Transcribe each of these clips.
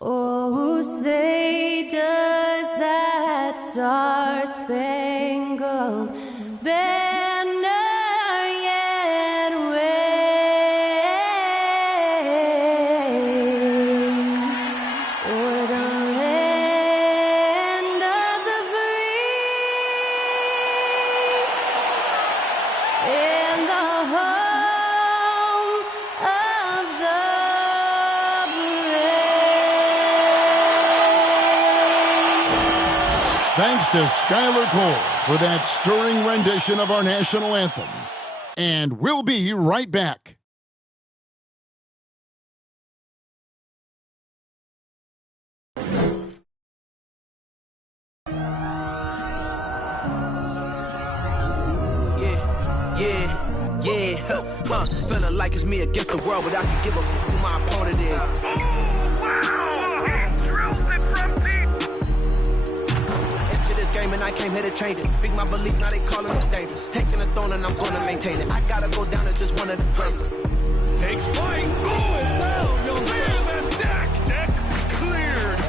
Oh, say does that star-spangled banner yet wave o'er the land of the free and the home of the Thanks to Skylar Cole for that stirring rendition of our national anthem. And we'll be right back. Feeling like it's me against the world, but I can give a f who my opponent is. And I came here to change it. Big my belief, now they call us dangerous. Taking the throne and I'm gonna maintain it. I gotta go down as just one of the greats. Takes flight. Going down. You'll clear the deck. Deck cleared.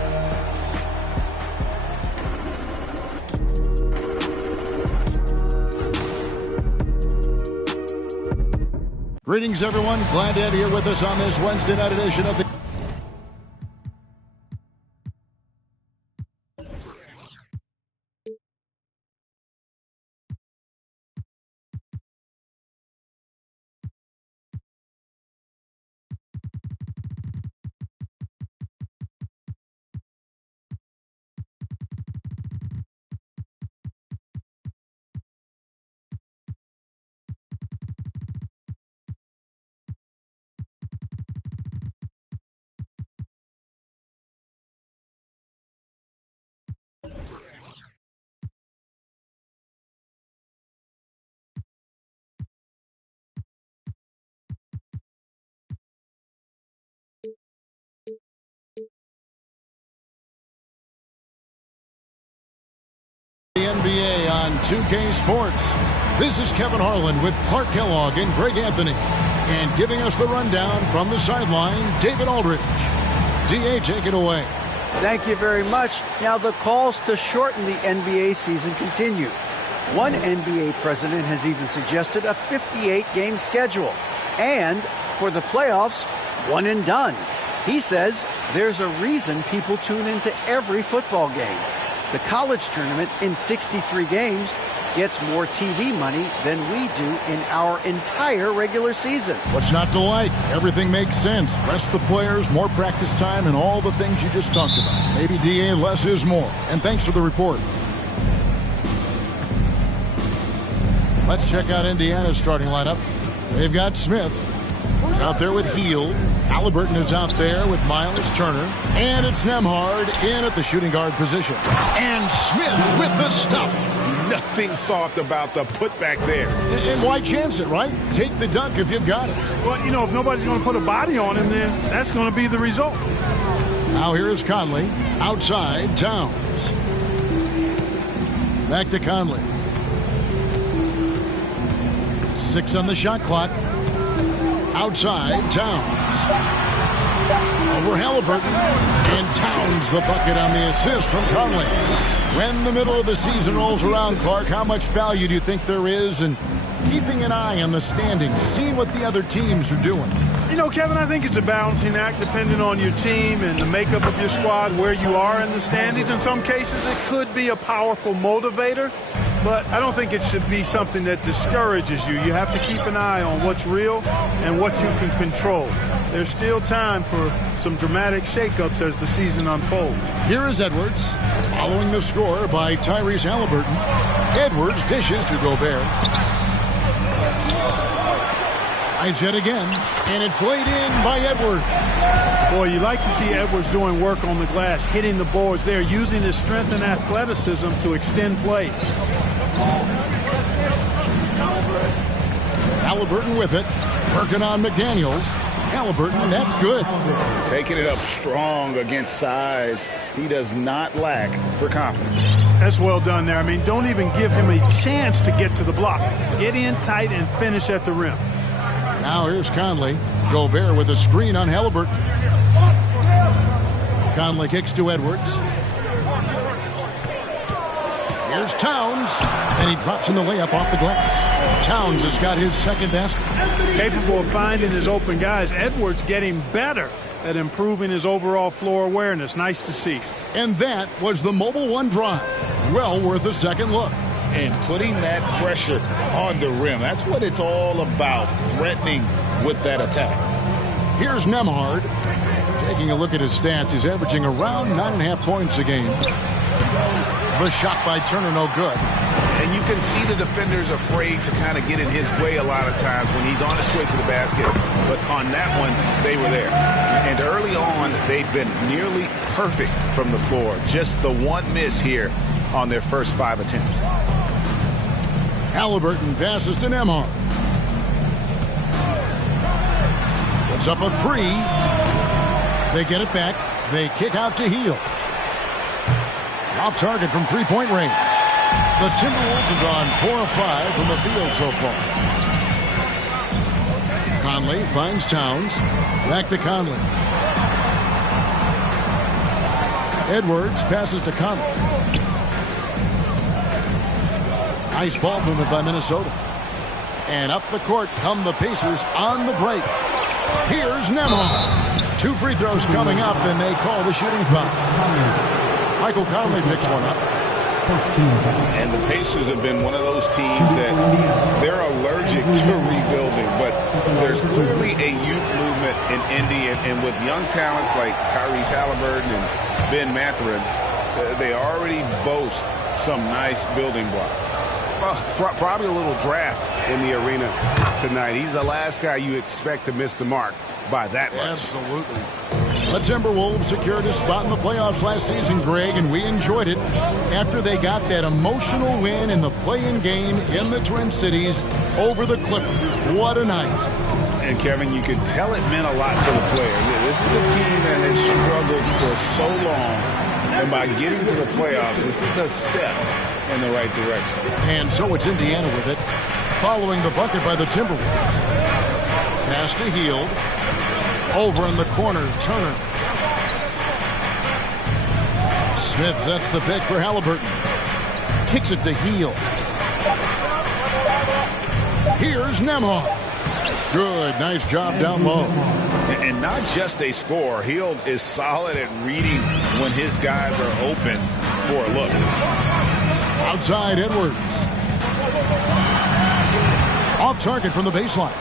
Greetings, everyone. Glad to have you here with us on this Wednesday night edition of the NBA on 2K Sports. This is Kevin Harlan with Clark Kellogg and Greg Anthony. And giving us the rundown from the sideline, David Aldridge. DA, take it away. Thank you very much. Now the calls to shorten the NBA season continue. One NBA president has even suggested a 58-game schedule. And for the playoffs, one and done. He says there's a reason people tune into every football game. The college tournament in 63 games gets more TV money than we do in our entire regular season. What's not to like? Everything makes sense. Rest the players, more practice time, and all the things you just talked about. Maybe DA, less is more. And thanks for the report. Let's check out Indiana's starting lineup. They've got Smith, who's out there with Hield. Halliburton is out there with Miles Turner. And it's Nembhard in at the shooting guard position. And Smith with the stuff. Nothing soft about the putback there. And why chance it, right? Take the dunk if you've got it. Well, you know, if nobody's going to put a body on him, then that's going to be the result. Now here is Conley. Outside, Towns. Back to Conley. 6 on the shot clock. Outside, Towns. Over Halliburton. And Towns the bucket on the assist from Conley. When the middle of the season rolls around, Clark, how much value do you think there is in keeping an eye on the standings, seeing what the other teams are doing? You know, Kevin, I think it's a balancing act depending on your team and the makeup of your squad, where you are in the standings. In some cases, it could be a powerful motivator, but I don't think it should be something that discourages you. You have to keep an eye on what's real and what you can control. There's still time for some dramatic shakeups as the season unfolds. Here is Edwards, following the score by Tyrese Halliburton. Edwards dishes to Gobert. Tries yet again, and it's laid in by Edwards. Boy, you like to see Edwards doing work on the glass, hitting the boards there, using his strength and athleticism to extend plays. Halliburton with it, working on McDaniels. Halliburton, that's good. Taking it up strong against size. He does not lack for confidence. That's well done there. I mean, don't even give him a chance to get to the block. Get in tight and finish at the rim. Now here's Conley. Gobert with a screen on Halliburton. Conley kicks to Edwards. Here's Towns, and he drops in the layup off the glass. Towns has got his second basket. Capable of finding his open guys. Edwards getting better at improving his overall floor awareness. Nice to see. And that was the Mobile One drive. Well worth a second look. And putting that pressure on the rim. That's what it's all about, threatening with that attack. Here's Nembhard. Taking a look at his stats, he's averaging around 9.5 points a game. The shot by Turner, no good. And you can see the defenders afraid to kind of get in his way a lot of times when he's on his way to the basket. But on that one, they were there. And early on, they've been nearly perfect from the floor. Just the one miss here on their first 5 attempts. Halliburton passes to Nembhard. Puts up a 3. They get it back. They kick out to Hield. Off target from three-point range. The Timberwolves have gone 4 of 5 from the field so far. Conley finds Towns. Back to Conley. Edwards passes to Conley. Nice ball movement by Minnesota. And up the court come the Pacers on the break. Here's Nembhard. 2 free throws coming up, and they call the shooting foul. Michael Conley picks one up. And the Pacers have been one of those teams that they're allergic to rebuilding, but there's clearly a youth movement in Indy, and with young talents like Tyrese Halliburton and Ben Mathurin, they already boast some nice building blocks. Well, probably a little draft in the arena tonight. He's the last guy you expect to miss the mark by that much. Absolutely. The Timberwolves secured a spot in the playoffs last season, Greg, and we enjoyed it after they got that emotional win in the play-in game in the Twin Cities over the Clippers. What a night. And, Kevin, you can tell it meant a lot to the player. This is a team that has struggled for so long, and by getting to the playoffs, this is a step in the right direction. And so it's Indiana with it, following the bucket by the Timberwolves. Pass to Hield. Over in the corner, Turner. Smith sets the pick for Halliburton. Kicks it to Hield. Here's Nembhard. Good, nice job down low. And not just a scorer. Hield is solid at reading when his guys are open for a look. Outside Edwards. soft target from the baseline.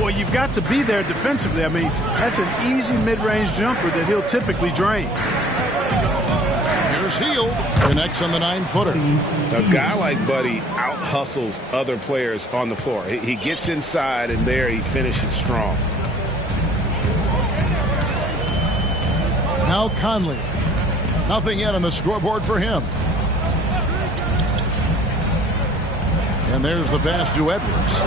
Well, you've got to be there defensively. I mean, that's an easy mid-range jumper that he'll typically drain. Here's Hield. Connects on the 9-footer. A guy like Buddy out-hustles other players on the floor. He gets inside, and there he finishes strong. Now Conley. Nothing yet on the scoreboard for him. And there's the pass to Edwards.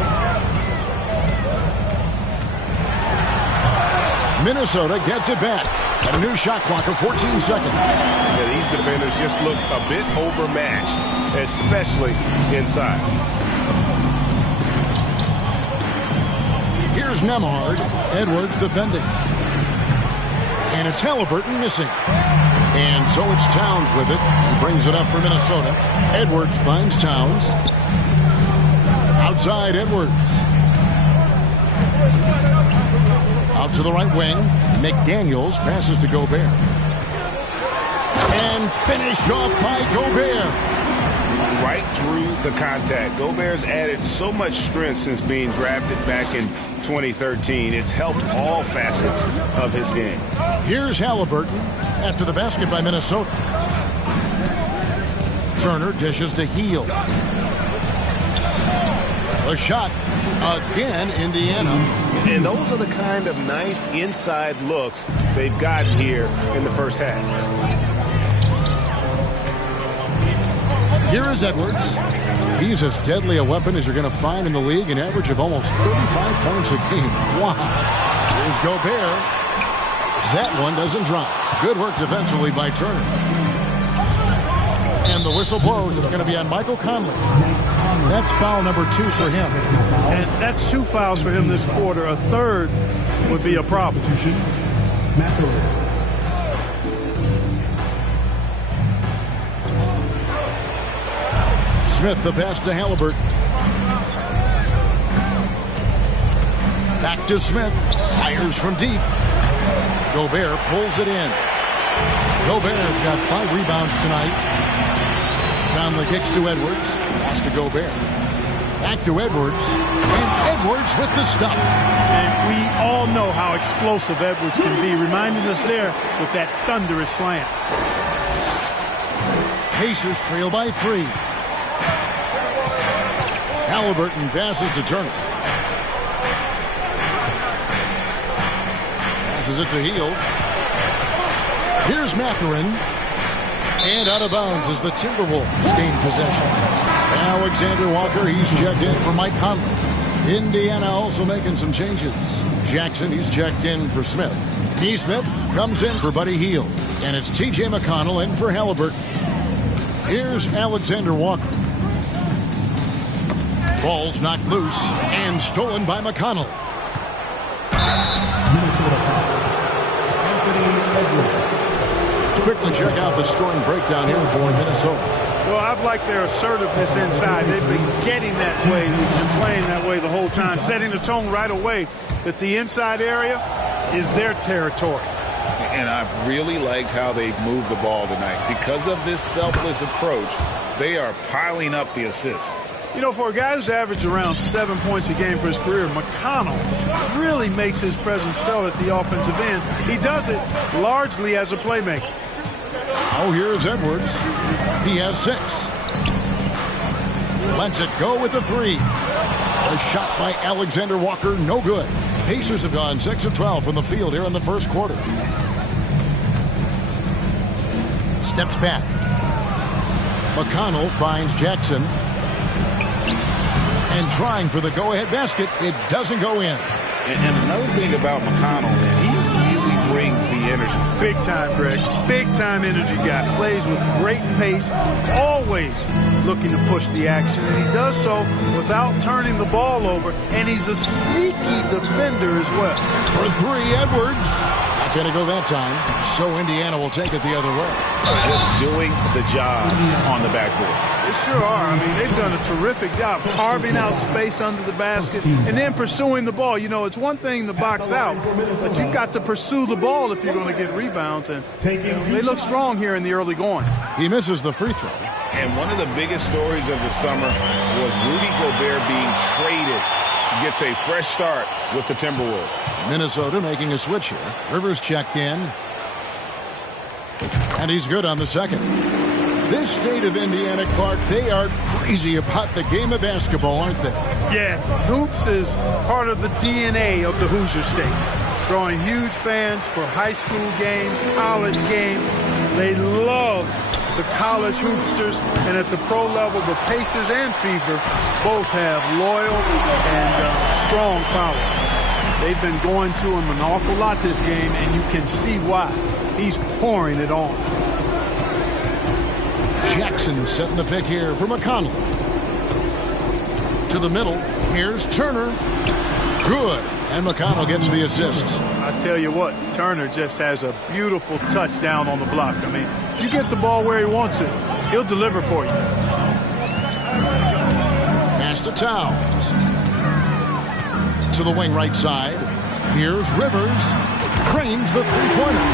Minnesota gets it back. A new shot clock of 14 seconds. Yeah, these defenders just look a bit overmatched, especially inside. Here's Nembhard. Edwards defending. And it's Haliburton missing. And so it's Towns with it. He brings it up for Minnesota. Edwards finds Towns. Outside Edwards. Out to the right wing. McDaniels passes to Gobert. And finished off by Gobert. Right through the contact. Gobert's added so much strength since being drafted back in 2013. It's helped all facets of his game. Here's Haliburton after the basket by Minnesota. Turner dishes to Hield. A shot again, Indiana. And those are the kind of nice inside looks they've gotten here in the first half. Here is Edwards. He's as deadly a weapon as you're going to find in the league, an average of almost 35 points a game. Wow. Here's Gobert. That one doesn't drop. Good work defensively by Turner. And the whistle blows. It's going to be on Michael Conley. That's foul number 2 for him. And that's 2 fouls for him this quarter. A third would be a problem. Smith, the pass to Haliburton. Back to Smith. Fires from deep. Gobert pulls it in. Gobert's got 5 rebounds tonight. Conley kicks to Edwards. Pass to Gobert. Back to Edwards. And Edwards with the stuff. And we all know how explosive Edwards can be, reminding us there with that thunderous slam. Pacers trail by 3. Haliburton passes to Turner. Passes it to Hield. Here's Mathurin. And out of bounds as the Timberwolves gain possession. Alexander Walker, he's checked in for Mike Conley. Indiana also making some changes. Jackson, he's checked in for Smith. Nesmith comes in for Buddy Hield. And it's T.J. McConnell in for Haliburton. Here's Alexander Walker. Ball's knocked loose and stolen by McConnell. Let's quickly check out the scoring breakdown here for Minnesota. Well, I've liked their assertiveness inside. They've been getting that way and playing that way the whole time, setting the tone right away that the inside area is their territory. And I've really liked how they've moved the ball tonight. Because of this selfless approach, they are piling up the assists. You know, for a guy who's averaged around 7 points a game for his career, McConnell really makes his presence felt at the offensive end. He does it largely as a playmaker. Oh, here's Edwards. He has 6. Lets it go with the 3. A shot by Alexander Walker, no good. Pacers have gone 6 of 12 from the field here in the first quarter. Steps back. McConnell finds Jackson. And trying for the go-ahead basket, it doesn't go in. And another thing about McConnell, he really brings the energy. Big time, Greg. Big time energy guy. Plays with great pace, always looking to push the action. And he does so without turning the ball over. And he's a sneaky defender as well. For 3, Edwards. Not going to go that time. So Indiana will take it the other way. Just doing the job on the backboard. They sure are. I mean, they've done a terrific job carving out space under the basket and then pursuing the ball. You know, it's one thing to box out, but you've got to pursue the ball if you're going to get rebounds. And they look strong here in the early going. He misses the free throw. And one of the biggest stories of the summer was Rudy Gobert being traded gets a fresh start with the Timberwolves. Minnesota making a switch here. Rivers checked in. And he's good on the second. This state of Indiana, Clark, they are crazy about the game of basketball, aren't they? Yeah, hoops is part of the DNA of the Hoosier State. Drawing huge fans for high school games, college games. They love the college hoopsters, and at the pro level, the Pacers and Fever both have loyal and strong followers. They've been going to him an awful lot this game, and you can see why. He's pouring it on. Jackson setting the pick here for McConnell. To the middle. Here's Turner. Good. And McConnell gets the assist. I tell you what, Turner just has a beautiful touch down on the block. I mean, you get the ball where he wants it, he'll deliver for you. Pass to Towns. To the wing right side. Here's Rivers. Cranes the three-pointer.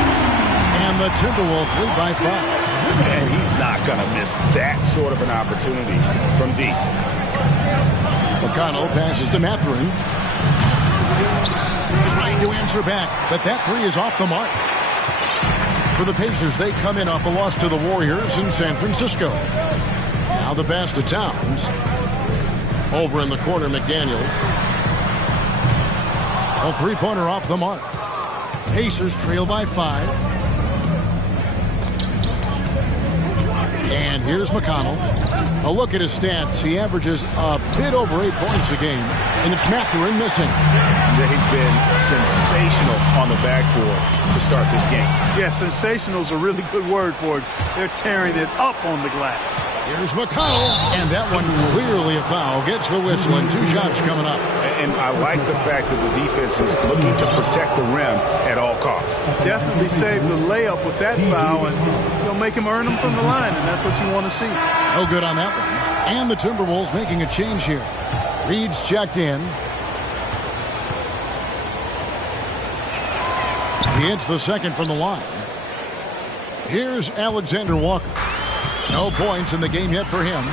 And the Timberwolves lead by 5. And he's not going to miss that sort of an opportunity from deep. McConnell passes to Mathurin. Trying to answer back, but that three is off the mark. For the Pacers, they come in off a loss to the Warriors in San Francisco. Now the pass to Towns. Over in the corner, McDaniels. A three-pointer off the mark. Pacers trail by 5. And here's McConnell. A look at his stats. He averages a bit over 8 points a game. And it's Mathurin missing. They've been sensational on the backboard to start this game. Yeah, sensational is a really good word for it. They're tearing it up on the glass. Here's McConnell. And that one clearly a foul. Gets the whistle and 2 shots coming up. And I like the fact that the defense is looking to protect the rim at all costs. Definitely save the layup with that foul, and you'll make him earn them from the line, and that's what you want to see. No good on that one. And the Timberwolves making a change here. Reed's checked in. He hits the second from the line. Here's Alexander Walker. No points in the game yet for him.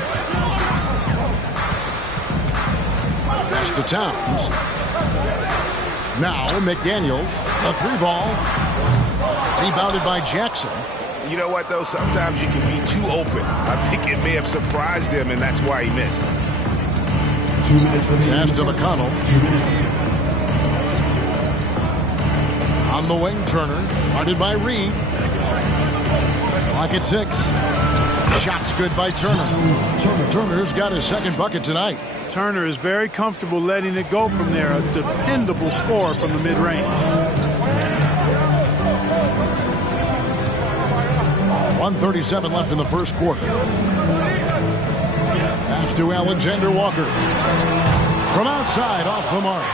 Pass to Towns. Now McDaniels, a 3-ball. Rebounded by Jackson. You know what, though? Sometimes you can be too open. I think it may have surprised him, and that's why he missed. 2 minutes remaining. Pass to McConnell. On the wing, Turner. Guarded by Reed. Clock at 6. Shots good by Turner. Turner's got his second bucket tonight. Turner is very comfortable letting it go from there. A dependable scorer from the mid-range. 1:37 left in the first quarter. Pass to Alexander Walker. From outside, off the mark.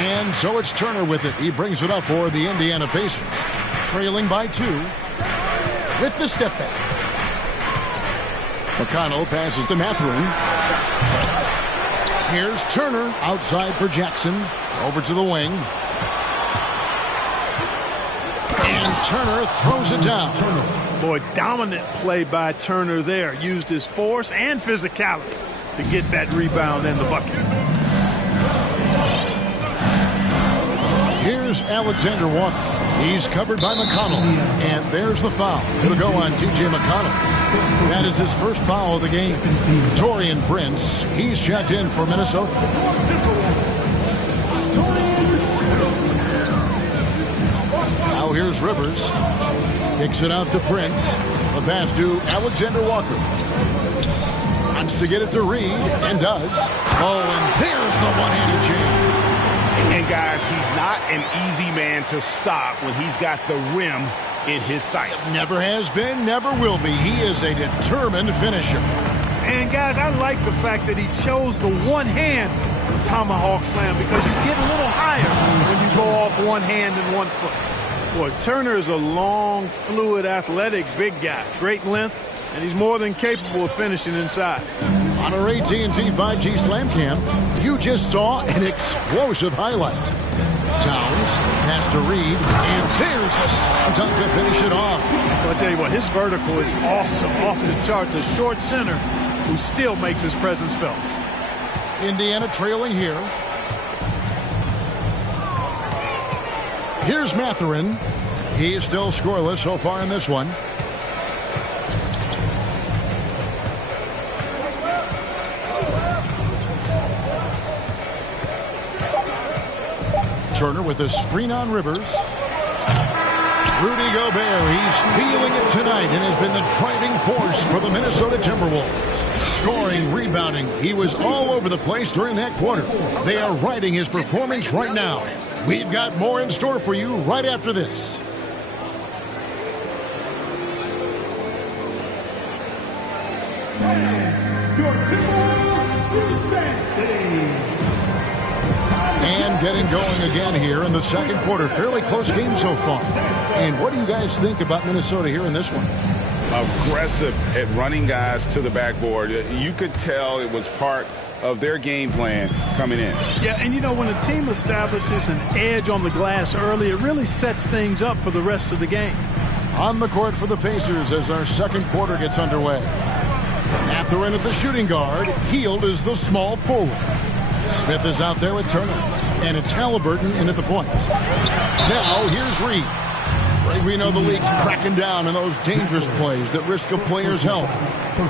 And so it's Turner with it. He brings it up for the Indiana Pacers. Trailing by 2. With the step back. McConnell passes to Mathurin. Here's Turner outside for Jackson. Over to the wing. And Turner throws it down. Boy, dominant play by Turner there. Used his force and physicality to get that rebound and the bucket. Here's Alexander Walker. He's covered by McConnell. And there's the foul. It'll go on T.J. McConnell. That is his first foul of the game. Taurean Prince, he's checked in for Minnesota. Now here's Rivers. Kicks it out to Prince. The pass to Alexander Walker. Wants to get it to Reed, and does. Oh, and there's the one-handed jam. And guys, he's not an easy man to stop when he's got the rim in his sights. Never has been, never will be. He is a determined finisher. And guys, I like the fact that he chose the one-hand tomahawk slam, because you get a little higher when you go off one hand and 1 foot. Boy, Turner is a long, fluid, athletic, big guy. Great length, and he's more than capable of finishing inside. On our AT&T 5G Slam Cam, you just saw an explosive highlight. Towns, pass to Reed, and there's a slam dunk to finish it off. I'll tell you what, his vertical is awesome, off the charts. A short center who still makes his presence felt. Indiana trailing here. Here's Mathurin. He's still scoreless so far in this one. Turner with a screen on Rivers. Rudy Gobert, he's feeling it tonight and has been the driving force for the Minnesota Timberwolves. Scoring, rebounding, he was all over the place during that quarter. They are riding his performance right now. We've got more in store for you right after this. And getting going again here in the second quarter. Fairly close game so far. And what do you guys think about Minnesota here in this one? Aggressive at running guys to the backboard. You could tell it was part of their game plan coming in. Yeah, and you know, when a team establishes an edge on the glass early, it really sets things up for the rest of the game. On the court for the Pacers as our second quarter gets underway. Mathurin at the shooting guard. Hield is the small forward. Smith is out there with Turner. And it's Halliburton in at the point. Now here's Reed. We know the league's cracking down on those dangerous plays that risk a player's health.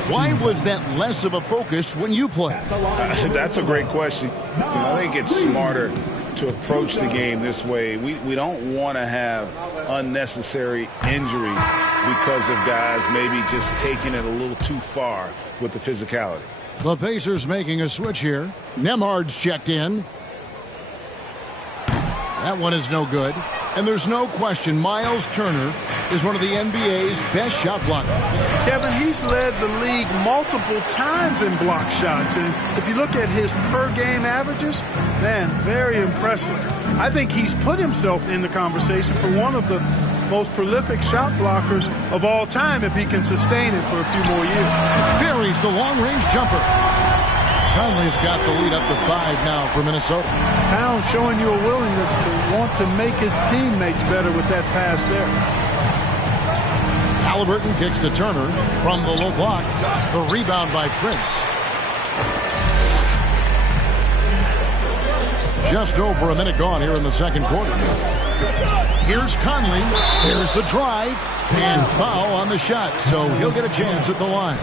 Why was that less of a focus when you played? That's a great question. I think it's smarter to approach the game this way. We don't want to have unnecessary injury because of guys maybe just taking it a little too far with the physicality. The Pacers making a switch here. Nembhard's checked in. That one is no good. And there's no question Miles Turner is one of the NBA's best shot blockers. Kevin, he's led the league multiple times in block shots. And if you look at his per-game averages, man, very impressive. I think he's put himself in the conversation for one of the most prolific shot blockers of all time if he can sustain it for a few more years. Buries the long-range jumper. Conley's got the lead up to 5 now for Minnesota. Towns showing you a willingness to want to make his teammates better with that pass there. Halliburton kicks to Turner from the low block. The rebound by Prince. Just over a minute gone here in the second quarter. Here's Conley. Here's the drive. And foul on the shot, so he'll get a chance at the line.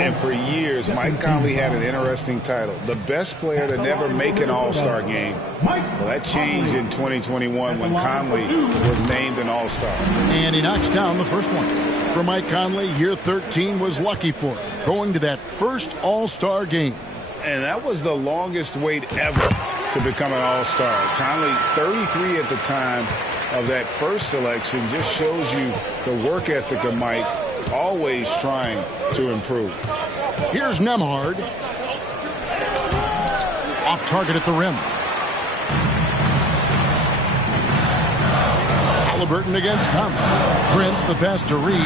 And for years, Mike Conley had an interesting title. The best player to never make an All-Star game. Well, that changed in 2021 when Conley was named an All-Star. And he knocks down the first one. For Mike Conley, year 13 was lucky for him, going to that first All-Star game. And that was the longest wait ever to become an All-Star. Conley, 33 at the time of that first selection, just shows you the work ethic of Mike, always trying to improve. Here's Nembhard. Off target at the rim. Halliburton against Conley. Prince, the pass to Reed.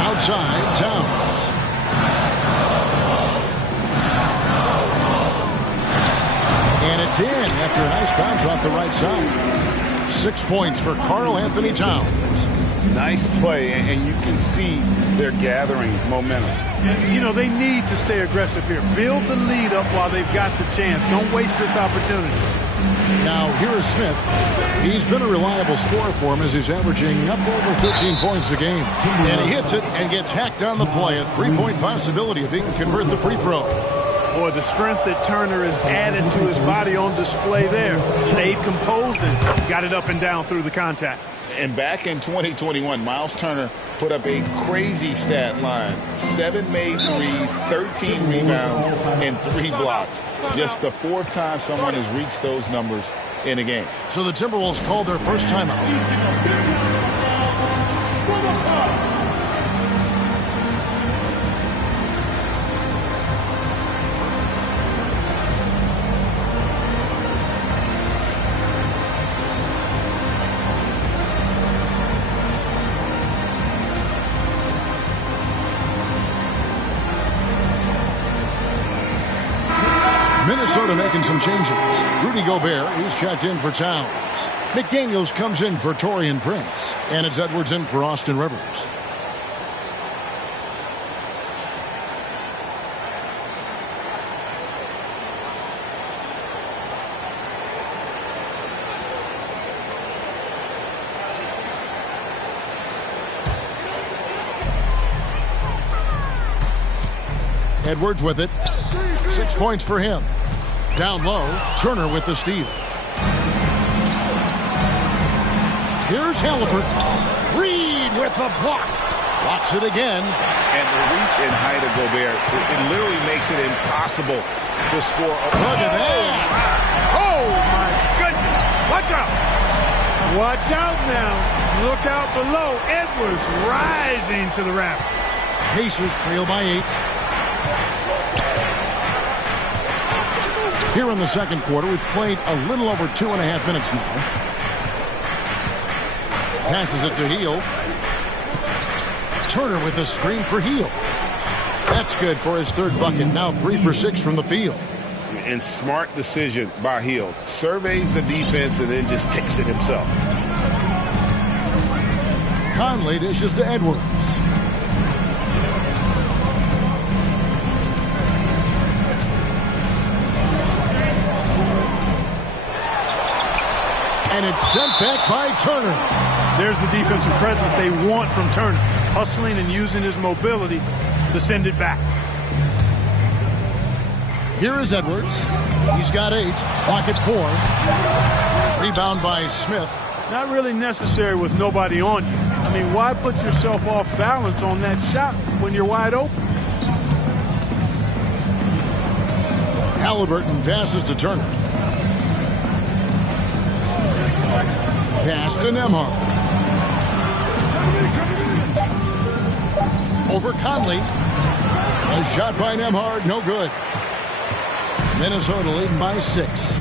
Outside, Towns. And it's in after a nice bounce off the right side. 6 points for Karl-Anthony Towns. Nice play, and you can see they're gathering momentum. You know, they need to stay aggressive here. Build the lead up while they've got the chance. Don't waste this opportunity. Now, here is Smith. He's been a reliable scorer for him as he's averaging up over 13 points a game. And he hits it and gets hacked on the play. A three-point possibility if he can convert the free throw. Boy, the strength that Turner has added to his body on display there. Stayed composed and got it up and down through the contact. And back in 2021, Miles Turner put up a crazy stat line. 7 made threes, 13 rebounds, and 3 blocks. Just the 4th time someone has reached those numbers in a game. So the Timberwolves called their first timeout. Minnesota making some changes. Rudy Gobert, he's checked in for Towns. McDaniels comes in for Taurean Prince. And it's Edwards in for Austin Rivers. Edwards with it. 6 points for him. Down low, Turner with the steal. Here's Halliburton. Reed with the block. Blocks it again. And the reach and height of Gobert, it literally makes it impossible to score. Look at that. Oh, my goodness. Watch out. Watch out now. Look out below. Edwards rising to the raft. Pacers trail by 8. Here in the second quarter, we've played a little over 2.5 minutes now. Passes it to Hield. Turner with a screen for Hield. That's good for his third bucket. Now 3 for 6 from the field. And smart decision by Hield. Surveys the defense and then just takes it himself. Conley dishes to Edwards. And it's sent back by Turner. There's the defensive presence they want from Turner. Hustling and using his mobility to send it back. Here is Edwards. He's got 8. Clock at 4. Rebound by Smith. Not really necessary with nobody on you. I mean, why put yourself off balance on that shot when you're wide open? Halliburton passes to Turner. Pass to Nembhard. Over Conley. A shot by Nembhard, no good. Minnesota leading by 6.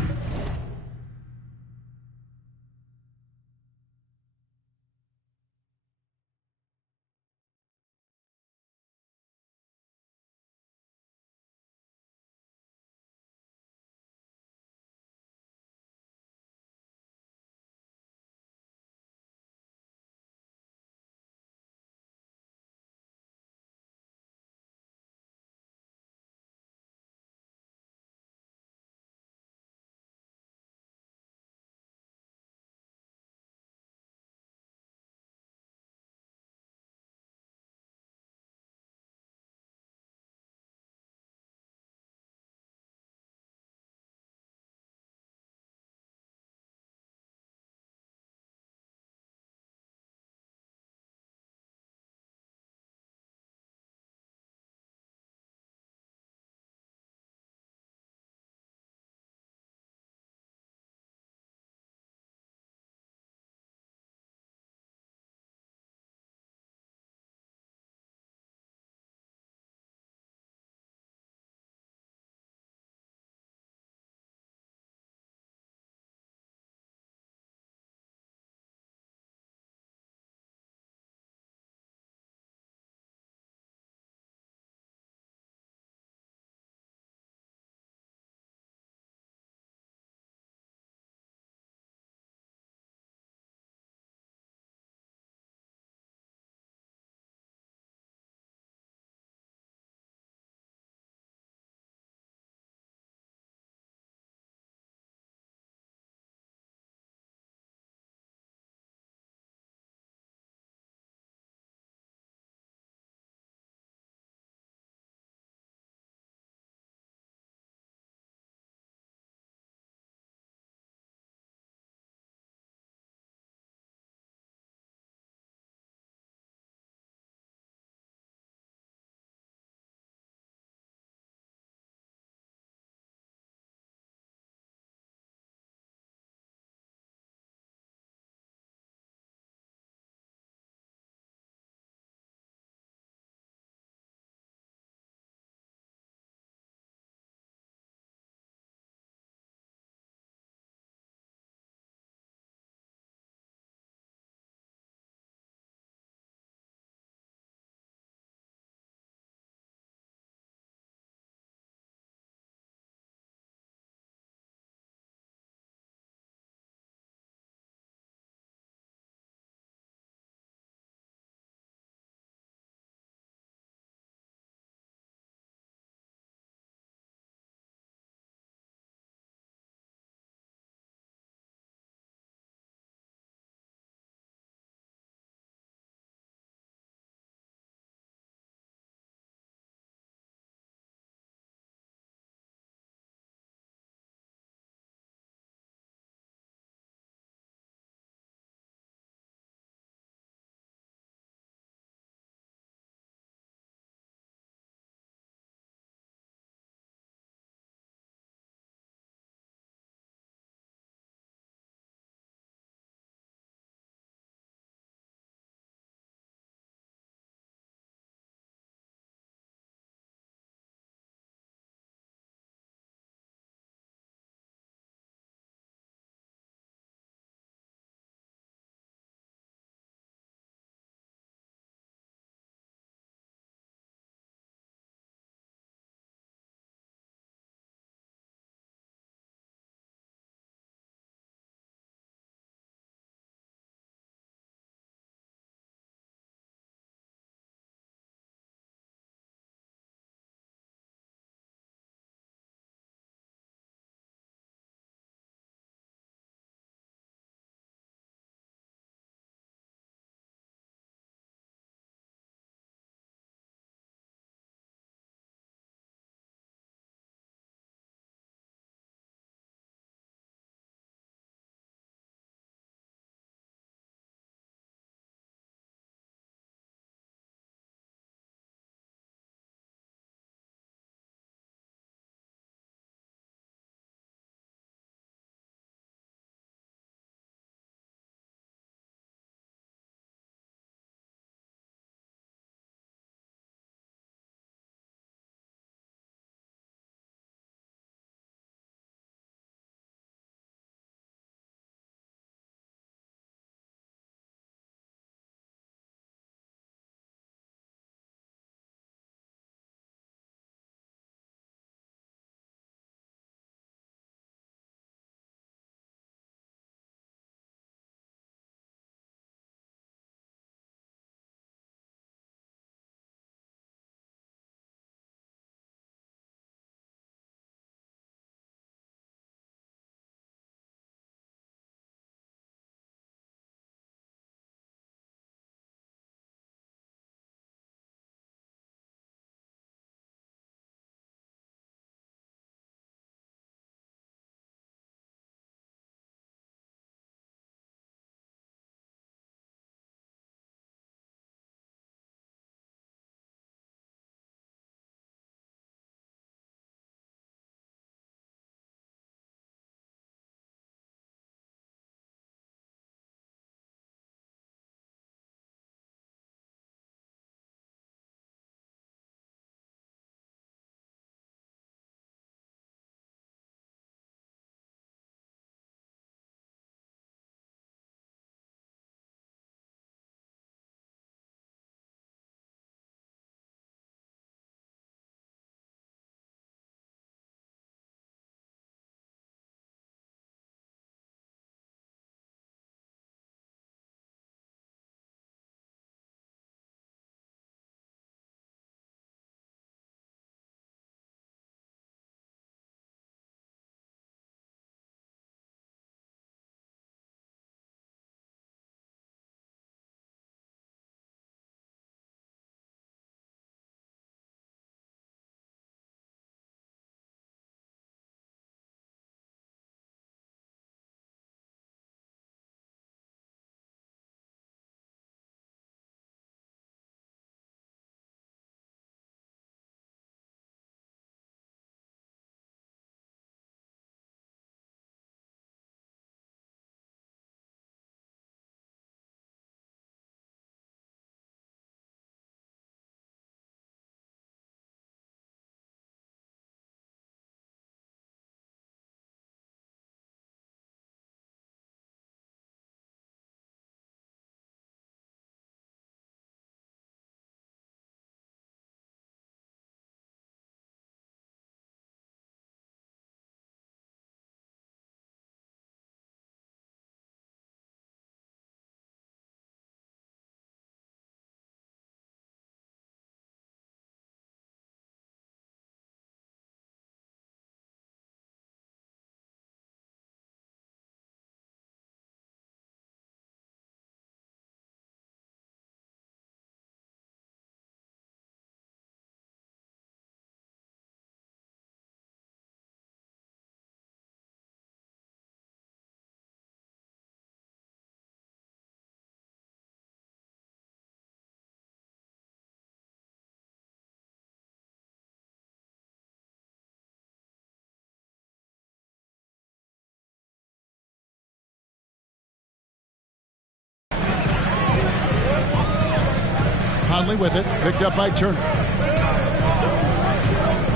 Conley with it, picked up by Turner.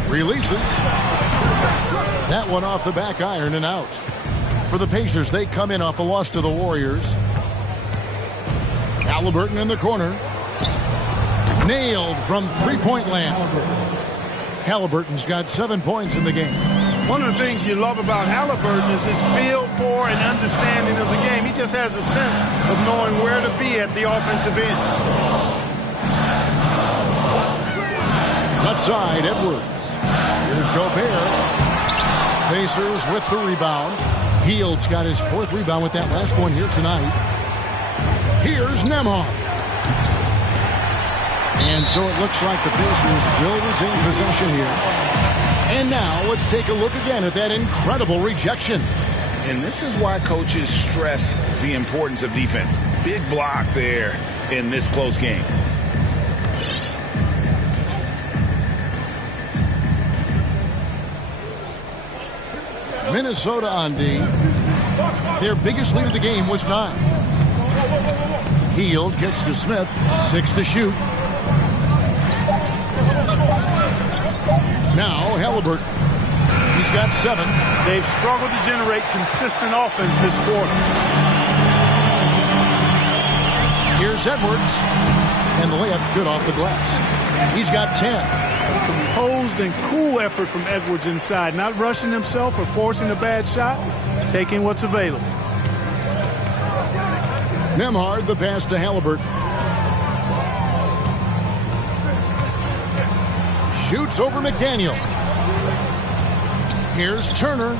Releases. That one off the back iron and out. For the Pacers, they come in off a loss to the Warriors. Halliburton in the corner. Nailed from three-point land. Halliburton's got 7 points in the game. One of the things you love about Halliburton is his feel for and understanding of the game. He just has a sense of knowing where to be at the offensive end. Left side, Edwards. Here's Gobert. Pacers with the rebound. Hield's got his 4th rebound with that last one here tonight. Here's Nembhard. And so it looks like the Pacers will retain possession here. And now let's take a look again at that incredible rejection. And this is why coaches stress the importance of defense. Big block there in this close game. Minnesota on D. Their biggest lead of the game was 9. Hield kicks to Smith. 6 to shoot. Now Halliburton. He's got 7. They've struggled to generate consistent offense this quarter. Here's Edwards. And the layup's good off the glass. He's got 10. Composed and cool effort from Edwards inside. Not rushing himself or forcing a bad shot. Taking what's available. Nembhard, the pass to Halliburton. Shoots over McDaniel. Here's Turner.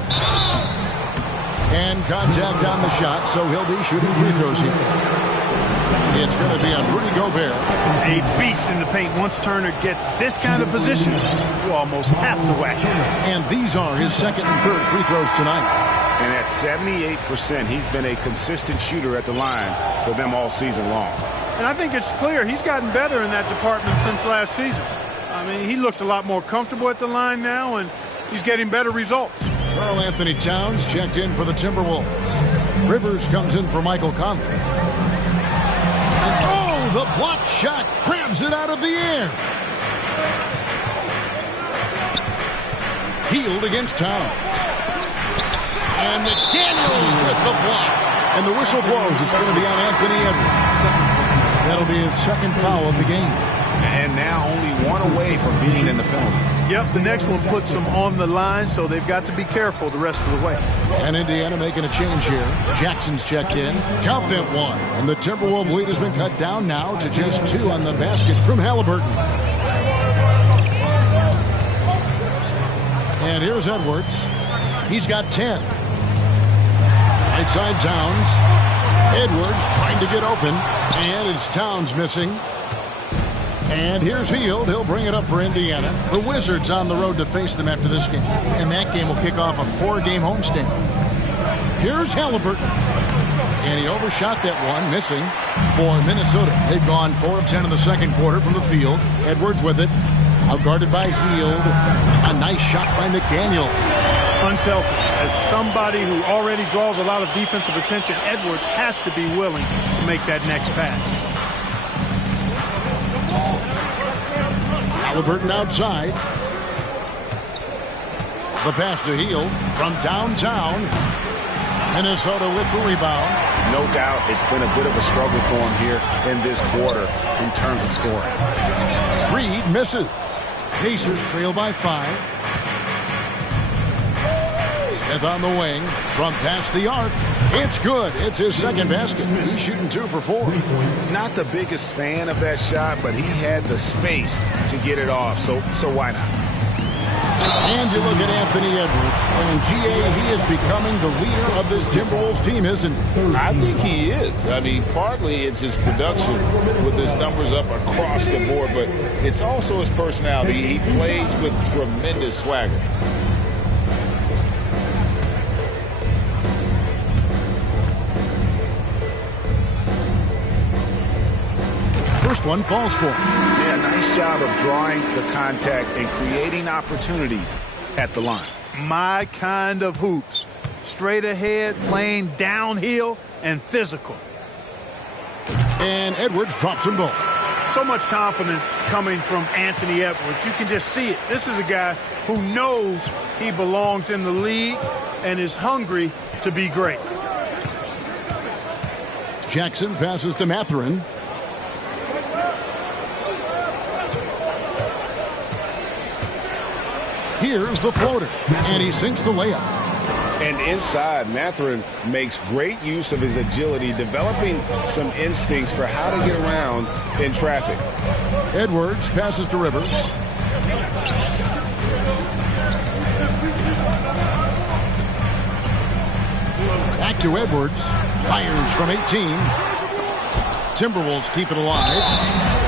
And contact on the shot, so he'll be shooting free throws here. It's going to be on Rudy Gobert. A beast in the paint. Once Turner gets this kind of position, you almost have to whack him. And these are his 2nd and 3rd free throws tonight. And at 78%, he's been a consistent shooter at the line for them all season long. And I think it's clear he's gotten better in that department since last season. I mean, he looks a lot more comfortable at the line now, and he's getting better results. Karl Anthony Towns checked in for the Timberwolves. Rivers comes in for Michael Conley. And oh, the block shot grabs it out of the air. Hield against Towns. And McDaniels with the block. And the whistle blows. It's going to be on Anthony Edwards. That'll be his 2nd foul of the game. And now only 1 away from being in the penalty. Yep, the next one puts them on the line, so they've got to be careful the rest of the way. And Indiana making a change here. Jackson's checked in. Count that 1. And the Timberwolves lead has been cut down now to just 2 on the basket from Halliburton. And here's Edwards. He's got 10. Right side Towns. Edwards trying to get open. And it's Towns missing. And here's Hield. He'll bring it up for Indiana. The Wizards on the road to face them after this game. And that game will kick off a 4-game homestand. Here's Halliburton. And he overshot that one, missing for Minnesota. They've gone 4 of 10 in the 2nd quarter from the field. Edwards with it. Outguarded by Hield. A nice shot by McDaniel. Unselfish. As somebody who already draws a lot of defensive attention, Edwards has to be willing to make that next pass. Halliburton outside. The pass to Hield from downtown. Minnesota with the rebound. No doubt it's been a bit of a struggle for him here in this quarter in terms of scoring. Reed misses. Pacers trail by 5. Smith on the wing from past the arc. It's good. It's his 2nd basket. He's shooting 2 for 4. Not the biggest fan of that shot, but he had the space to get it off, so why not? And you look at Anthony Edwards, and GA, he is becoming the leader of this Timberwolves team, isn't he? I think he is. I mean, partly it's his production with his numbers up across the board, but it's also his personality. He plays with tremendous swagger. First one falls for him. Yeah, nice job of drawing the contact and creating opportunities at the line. My kind of hoops. Straight ahead, playing downhill, and physical. And Edwards drops them both. So much confidence coming from Anthony Edwards. You can just see it. This is a guy who knows he belongs in the league and is hungry to be great. Jackson passes to Mathurin. Here's the floater, and he sinks the layup. And inside, Mathurin makes great use of his agility, developing some instincts for how to get around in traffic. Edwards passes to Rivers. Back to Edwards. Fires from 18. Timberwolves keep it alive.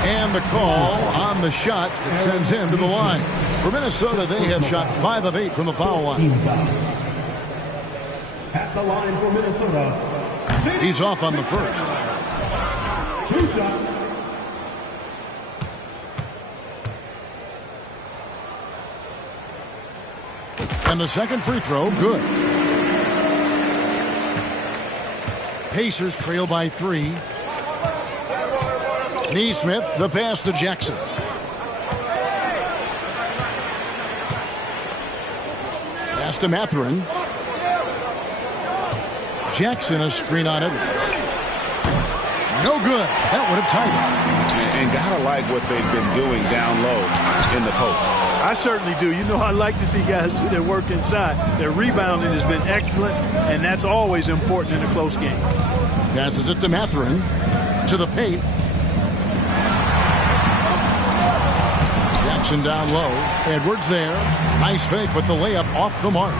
And the call on the shot that sends him to the line. For Minnesota, they have shot 5 of 8 from the foul line. At the line for Minnesota. He's off on the first. 2 shots. And the second free throw, good. Pacers trail by 3. Nesmith, the pass to Jackson. Pass to Mathurin. Jackson, a screen on Edwards. No good. That would have tied it. And gotta like what they've been doing down low in the post. I certainly do. You know, I like to see guys do their work inside. Their rebounding has been excellent, and that's always important in a close game. Passes it to Mathurin. To the paint. Jackson down low. Edwards there. Nice fake, but the layup off the mark.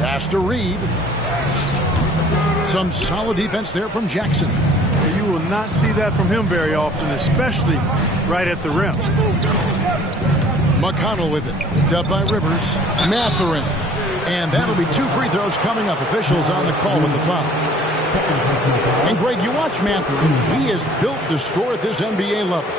Pass to Reed. Some solid defense there from Jackson. You will not see that from him very often, especially right at the rim. McConnell with it. Picked up by Rivers. Mathurin. And that'll be 2 free throws coming up. Officials on the call with the foul. And Greg, you watch Mathurin. He is built to score at this NBA level.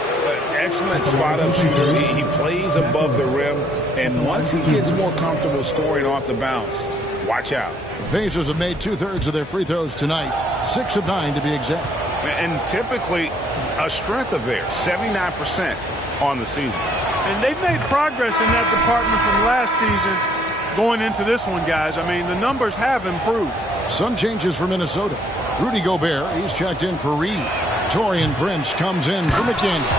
Excellent spot-up shooter. He plays above the rim, and once he gets more comfortable scoring off the bounce, watch out. The Pacers have made 2/3 of their free throws tonight. 6 of 9 to be exact. And typically a strength of theirs, 79% on the season. And they've made progress in that department from last season going into this one, guys. I mean, the numbers have improved. Some changes for Minnesota. Rudy Gobert, he's checked in for Reed. Torian Prince comes in for McDaniels.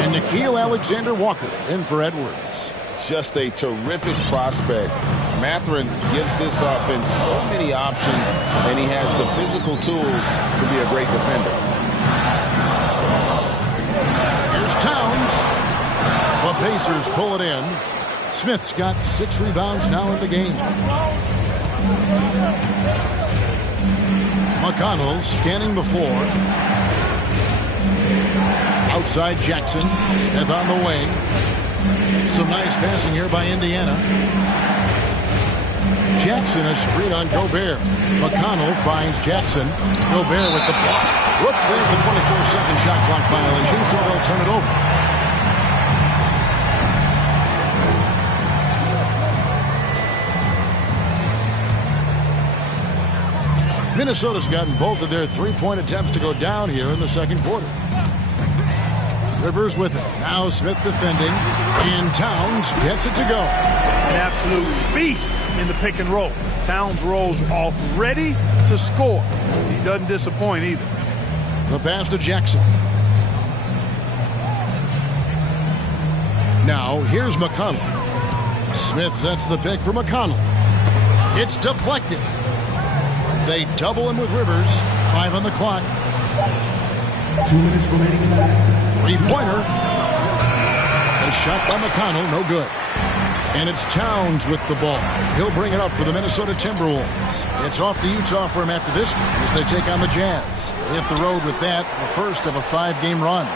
And Nickeil Alexander-Walker in for Edwards. Just a terrific prospect. Mathurin gives this offense so many options, and he has the physical tools to be a great defender. Here's Towns. The Pacers pull it in. Smith's got 6 rebounds now in the game. McConnell scanning the floor. Outside Jackson. Smith on the wing. Some nice passing here by Indiana. Jackson a screen on Gobert. McConnell finds Jackson. Gobert with the block. Whoops, there's the 24-second shot clock violation, so they'll turn it over. Minnesota's gotten both of their 3-point attempts to go down here in the second quarter. Rivers with it. Now Smith defending. And Towns gets it to go. An absolute beast in the pick and roll. Towns rolls off ready to score. He doesn't disappoint either. The pass to Jackson. Now here's McConnell. Smith sets the pick for McConnell. It's deflected. They double him with Rivers. 5 on the clock. 2 minutes remaining in the half. 3-pointer. A shot by McConnell, no good. And it's Towns with the ball. He'll bring it up for the Minnesota Timberwolves. It's off to Utah for him after this game as they take on the Jazz. They hit the road with that, the first of a 5-game run.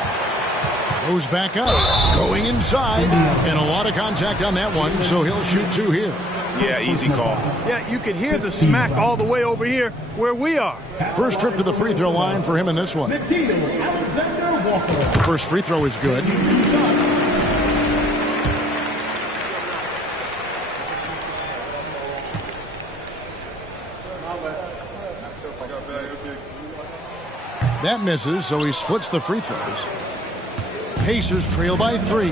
Goes back up, going inside, and a lot of contact on that one, so he'll shoot 2 here. Yeah, easy call. Yeah, you can hear the smack all the way over here where we are. First trip to the free throw line for him in this one. Nickeil Alexander-Walker. First free throw is good. That misses, so he splits the free throws. Pacers trail by 3.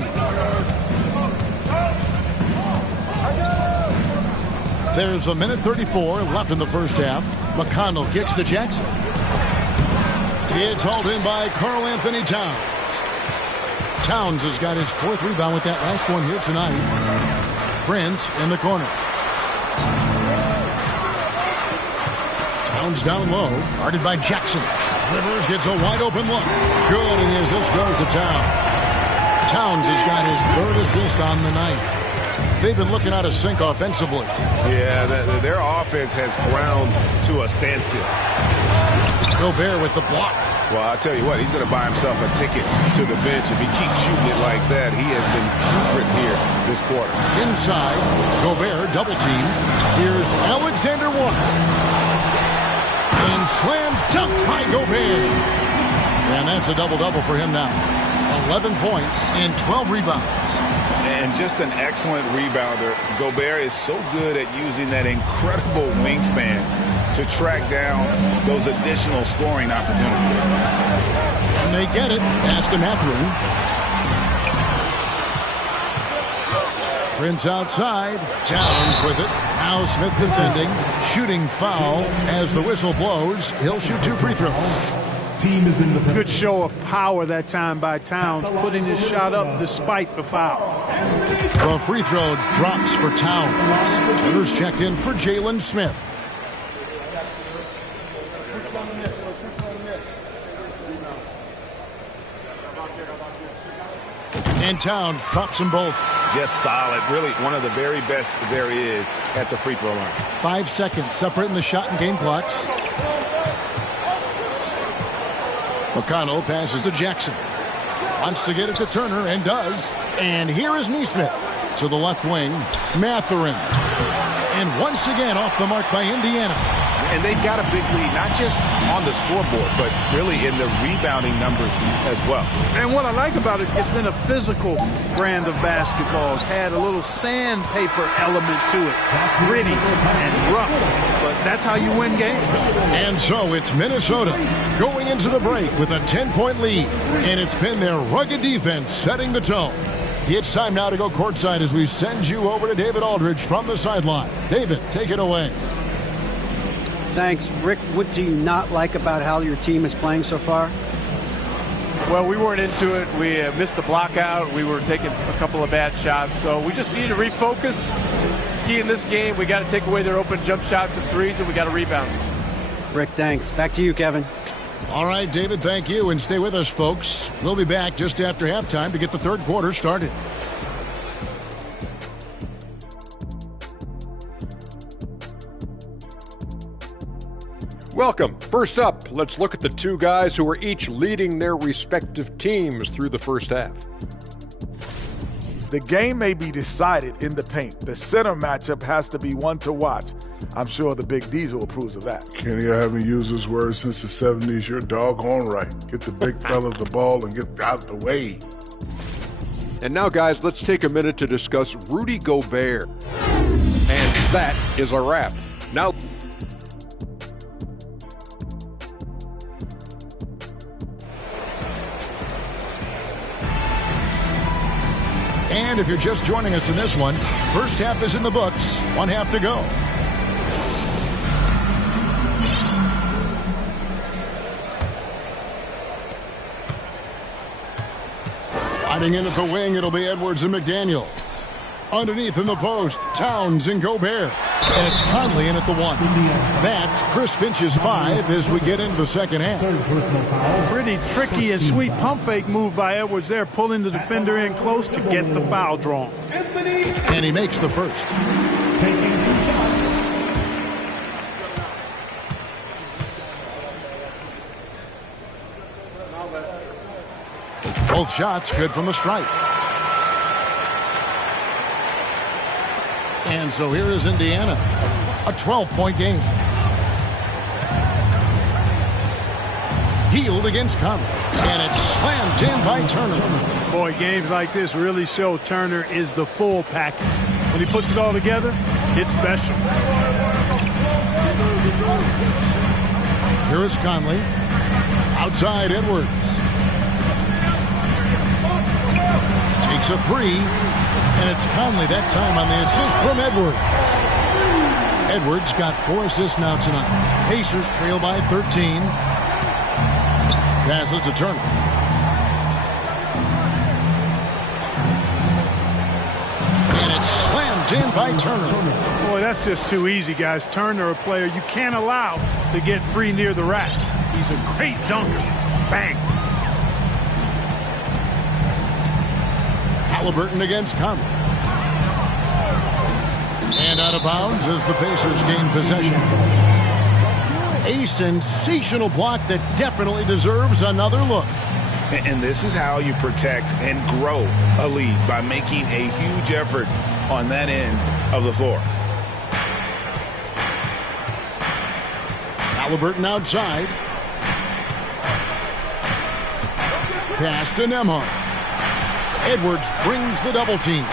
There's a minute 34 left in the first half. McConnell kicks to Jackson. It's hauled in by Karl Anthony Towns. Towns has got his 4th rebound with that last one here tonight. Prince in the corner. Towns down low, guarded by Jackson. Rivers gets a wide open look. Good, and his assist goes to Towns. Towns has got his 3rd assist on the night. They've been looking out of sync offensively. Yeah, their offense has ground to a standstill. Gobert with the block. Well, I'll tell you what, he's going to buy himself a ticket to the bench. If he keeps shooting it like that, he has been putrid here this quarter. Inside, Gobert double team. Here's Alexander Walker. And slam dunk by Gobert. And that's a double-double for him now. 11 points and 12 rebounds. And just an excellent rebounder. Gobert is so good at using that incredible wingspan to track down those additional scoring opportunities. And they get it. Pass to Mathurin. Prince outside. Towns with it. Now Smith defending. Shooting foul as the whistle blows. He'll shoot 2 free throws. Team is in the Good show of power that time by Towns, putting his shot up despite the foul. The free throw drops for Towns. Turner's checked in for Jalen Smith. And Towns drops them both. Just solid. Really one of the very best there is at the free throw line. 5 seconds separating the shot and game clocks. McConnell passes to Jackson. Wants to get it to Turner and does. And here is Nesmith to the left wing. Mathurin. And once again off the mark by Indiana. And they've got a big lead, not just on the scoreboard, but really in the rebounding numbers as well. And what I like about it, it's been a physical brand of basketball. It's had a little sandpaper element to it. Gritty and rough. But that's how you win games. And so it's Minnesota going into the break with a 10-point lead. And it's been their rugged defense setting the tone. It's time now to go courtside as we send you over to David Aldridge from the sideline. David, take it away. Thanks. Rick, what do you not like about how your team is playing so far? Well, we weren't into it. We missed the block out. We were taking a couple of bad shots. So we just need to refocus. Key in this game, we got to take away their open jump shots and threes, and we got to rebound. Rick, thanks. Back to you, Kevin. All right, David, thank you. And stay with us, folks. We'll be back just after halftime to get the 3rd quarter started. Welcome. First up, let's look at the 2 guys who are each leading their respective teams through the first half. The game may be decided in the paint. The center matchup has to be one to watch. I'm sure the Big Diesel approves of that. Kenny, I haven't used this word since the 70s. You're doggone right. Get the big fella the ball and get out of the way. And now, guys, let's take a minute to discuss Rudy Gobert. And that is a wrap. Now, And if you're just joining us in this one, first half is in the books. 1 half to go. Sliding in at the wing, it'll be Edwards and McDaniel. Underneath in the post, Towns and Gobert. And it's Conley in at the 1. That's Chris Finch's 5 as we get into the second half. Pretty tricky and sweet pump fake move by Edwards there, pulling the defender in close to get the foul drawn. And he makes the first. taking 2 shots. Both shots good from the stripe. And so here is Indiana. A 12-point game. Healed against Conley. And it's slammed in by Turner. Boy, games like this really show Turner is the full package. When he puts it all together, it's special. Here is Conley. Outside Edwards. Takes a three. And it's Conley that time on the assist from Edwards. Edwards got 4 assists now tonight. Pacers trail by 13. Passes to Turner. And it's slammed in by Turner. Boy, that's just too easy, guys. Turner, a player you can't allow to get free near the rack. He's a great dunker. Bang. Halliburton against Conley. And out of bounds as the Pacers gain possession. A sensational block that definitely deserves another look. And this is how you protect and grow a lead, by making a huge effort on that end of the floor. Halliburton outside. Pass to Nembhard. Edwards brings the double team.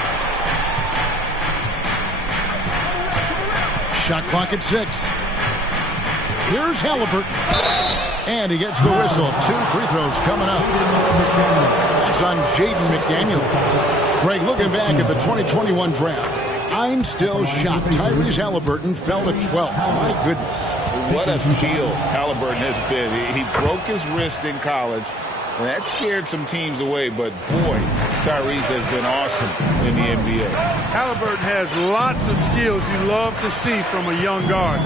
Shot clock at 6. Here's Halliburton. And he gets the whistle. 2 free throws coming up. That's on Jaden McDaniels. Greg, looking back at the 2021 draft, I'm still shocked. Tyrese Halliburton fell to 12. My goodness. What a steal Halliburton has been. He broke his wrist in college, and that scared some teams away. But, boy, Tyrese has been awesome in the NBA. Halliburton has lots of skills you love to see from a young guard.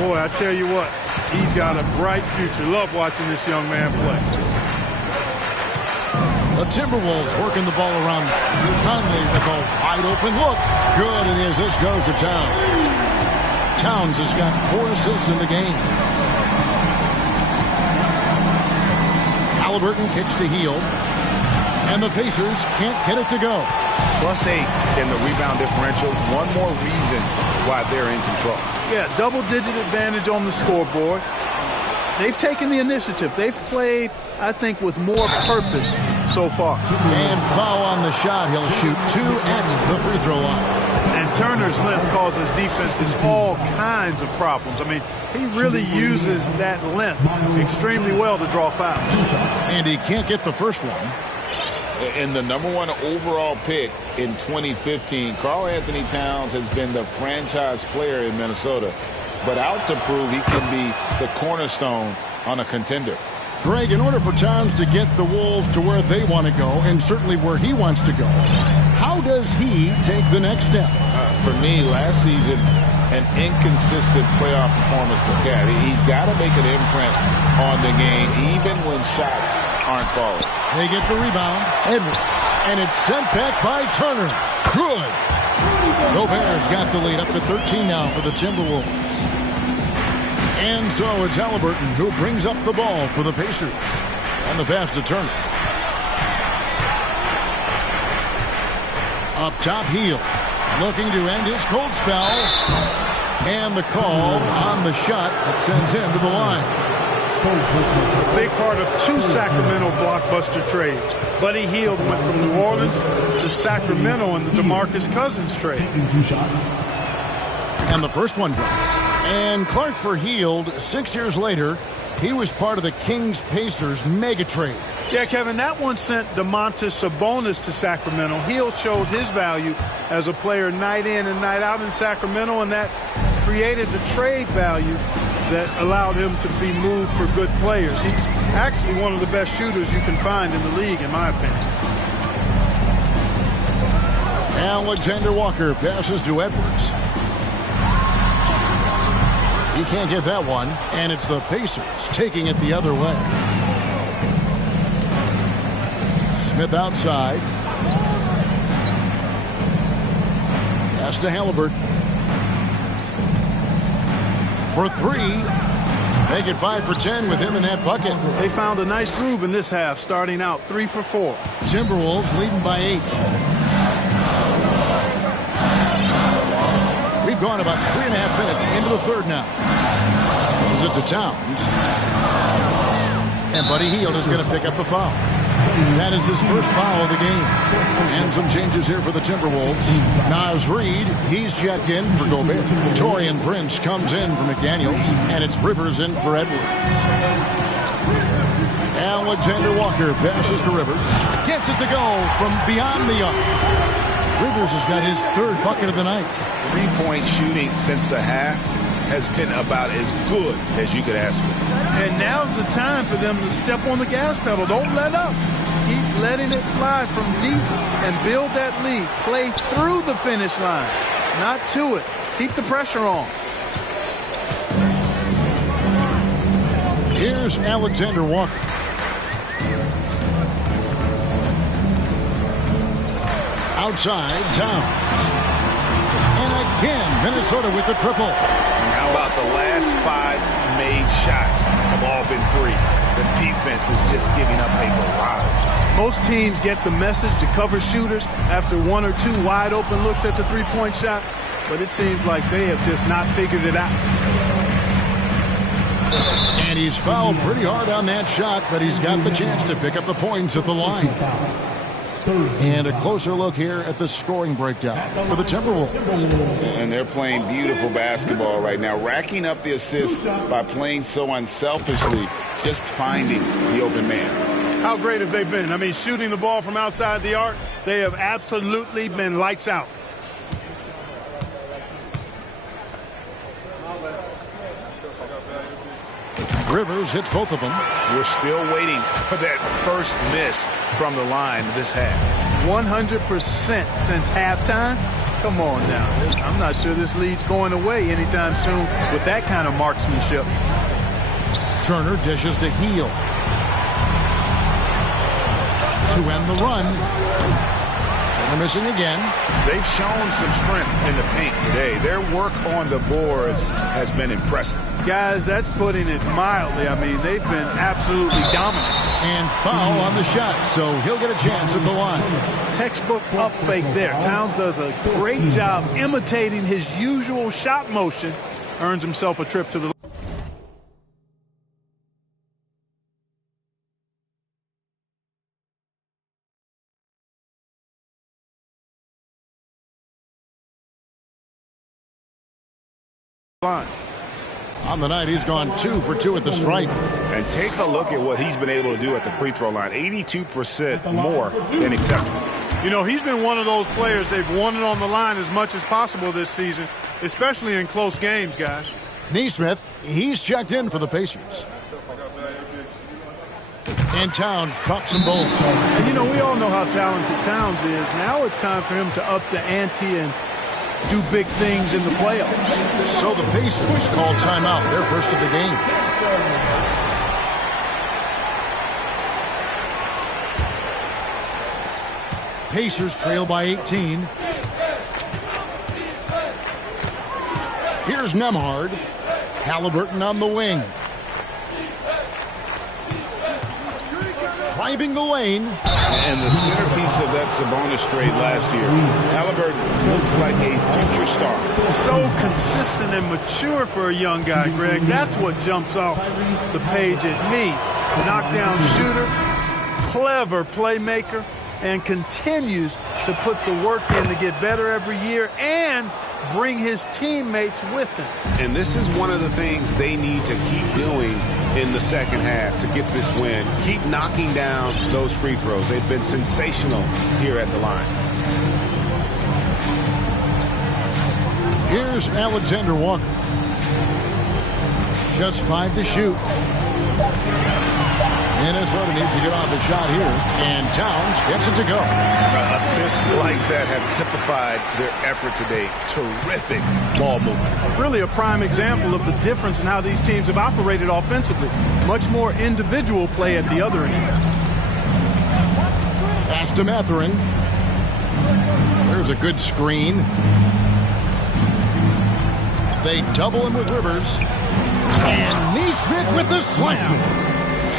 Boy, I tell you what, he's got a bright future. Love watching this young man play. The Timberwolves working the ball around. Conley with a wide open look. Good, and the assist goes to Towns. Towns has got 4 assists in the game. Halliburton kicks to Hield. And the Pacers can't get it to go. +8 in the rebound differential. One more reason why they're in control. Yeah, double-digit advantage on the scoreboard. They've taken the initiative. They've played, I think, with more purpose so far. And foul on the shot. He'll shoot 2 at the free throw line. And Turner's length causes defenses all kinds of problems. I mean, he really uses that length extremely well to draw fouls. And he can't get the first one. And the #1 overall pick in 2015, Karl Anthony Towns has been the franchise player in Minnesota, but out to prove he can be the cornerstone on a contender. Greg, in order for Towns to get the Wolves to where they want to go, and certainly where he wants to go, how does he take the next step? For me, last season, an inconsistent playoff performance for Cat. He's got to make an imprint on the game, even when shots aren't falling. They get the rebound. Edwards. And it's sent back by Turner. Good. Gobert's got the lead up to 13 now for the Timberwolves. And so it's Halliburton who brings up the ball for the Pacers. And the pass to Turner. Up top, Hield. Looking to end his cold spell. And the call on the shot that sends him to the line. A big part of 2 Sacramento blockbuster trades. Buddy Hield went from New Orleans to Sacramento in the DeMarcus Cousins trade. And the first one drops. And Clark for Hield, 6 years later, he was part of the Kings-Pacers mega trade. Yeah, Kevin, that one sent Domantas Sabonis to Sacramento. Hield showed his value as a player night in and night out in Sacramento, and that created the trade value that allowed him to be moved for good players. He's actually one of the best shooters you can find in the league, in my opinion. Alexander Walker passes to Edwards. He can't get that one, and it's the Pacers taking it the other way. Smith outside. Pass to Halliburton. For 3. Make it 5 for 10 with him in that bucket. They found a nice groove in this half, starting out 3 for 4. Timberwolves leading by 8. We've gone about 3.5 minutes into the third now. This is it to Towns. And Buddy Hield is going to pick up the foul. That is his first foul of the game. And some changes here for the Timberwolves. Naz Reid, he's checked in for Gobert. Taurean Prince comes in for McDaniels. And it's Rivers in for Edwards. Alexander Walker passes to Rivers. Gets it to go from beyond the arc. Rivers has got his third bucket of the night. Three-point shooting since the half has been about as good as you could ask for. And now's the time for them to step on the gas pedal. Don't let up. Keep letting it fly from deep and build that lead. Play through the finish line, not to it. Keep the pressure on. Here's Alexander Walker. Outside, Towns. And again, Minnesota with the triple. And how about the last 5 made shots have all been threes? The defense is just giving up a barrage. Most teams get the message to cover shooters after 1 or 2 wide open looks at the three-point shot, but it seems like they have just not figured it out. And he's fouled pretty hard on that shot, but he's got the chance to pick up the points at the line. And a closer look here at the scoring breakdown for the Timberwolves. And they're playing beautiful basketball right now, racking up the assists by playing so unselfishly, just finding the open man. How great have they been? I mean, shooting the ball from outside the arc, they have absolutely been lights out. Rivers hits both of them. We're still waiting for that first miss from the line this half. 100% since halftime? Come on now. I'm not sure this lead's going away anytime soon with that kind of marksmanship. Turner dishes to Heel. To end the run. Turner missing again. They've shown some strength in the paint today. Their work on the boards has been impressive. Guys, that's putting it mildly. I mean, they've been absolutely dominant. And foul on the shot, so he'll get a chance at the line. Textbook up fake there. Towns does a great job imitating his usual shot motion. Earns himself a trip to the line. On the night, he's gone 2 for 2 at the stripe. And take a look at what he's been able to do at the free throw line. 82% more than acceptable. You know, he's been one of those players they've wanted on the line as much as possible this season, especially in close games, guys. Nesmith, he's checked in for the Pacers. And Towns drops them both. And, you know, we all know how talented Towns is. Now it's time for him to up the ante and do big things in the playoffs. So the Pacers call timeout, their first of the game. Pacers trail by 18. Here's Nembhard. Halliburton on the wing. Driving the lane. And the centerpiece of that Sabonis trade last year. Halliburton looks like a future star. So consistent and mature for a young guy, Greg. That's what jumps off the page at me. Knockdown shooter, clever playmaker, and continues to put the work in to get better every year and bring his teammates with him. And this is one of the things they need to keep doing in the second half to get this win. Keep knocking down those free throws. They've been sensational here at the line. Here's Alexander Walker. Just 5 to shoot. Minnesota needs to get off a shot here, and Towns gets it to go. Assists like that have typified their effort today. Terrific ball movement. Really a prime example of the difference in how these teams have operated offensively. Much more individual play at the other end. Pass to Mathurin. There's a good screen. They double him with Rivers. And Nesmith with the slam.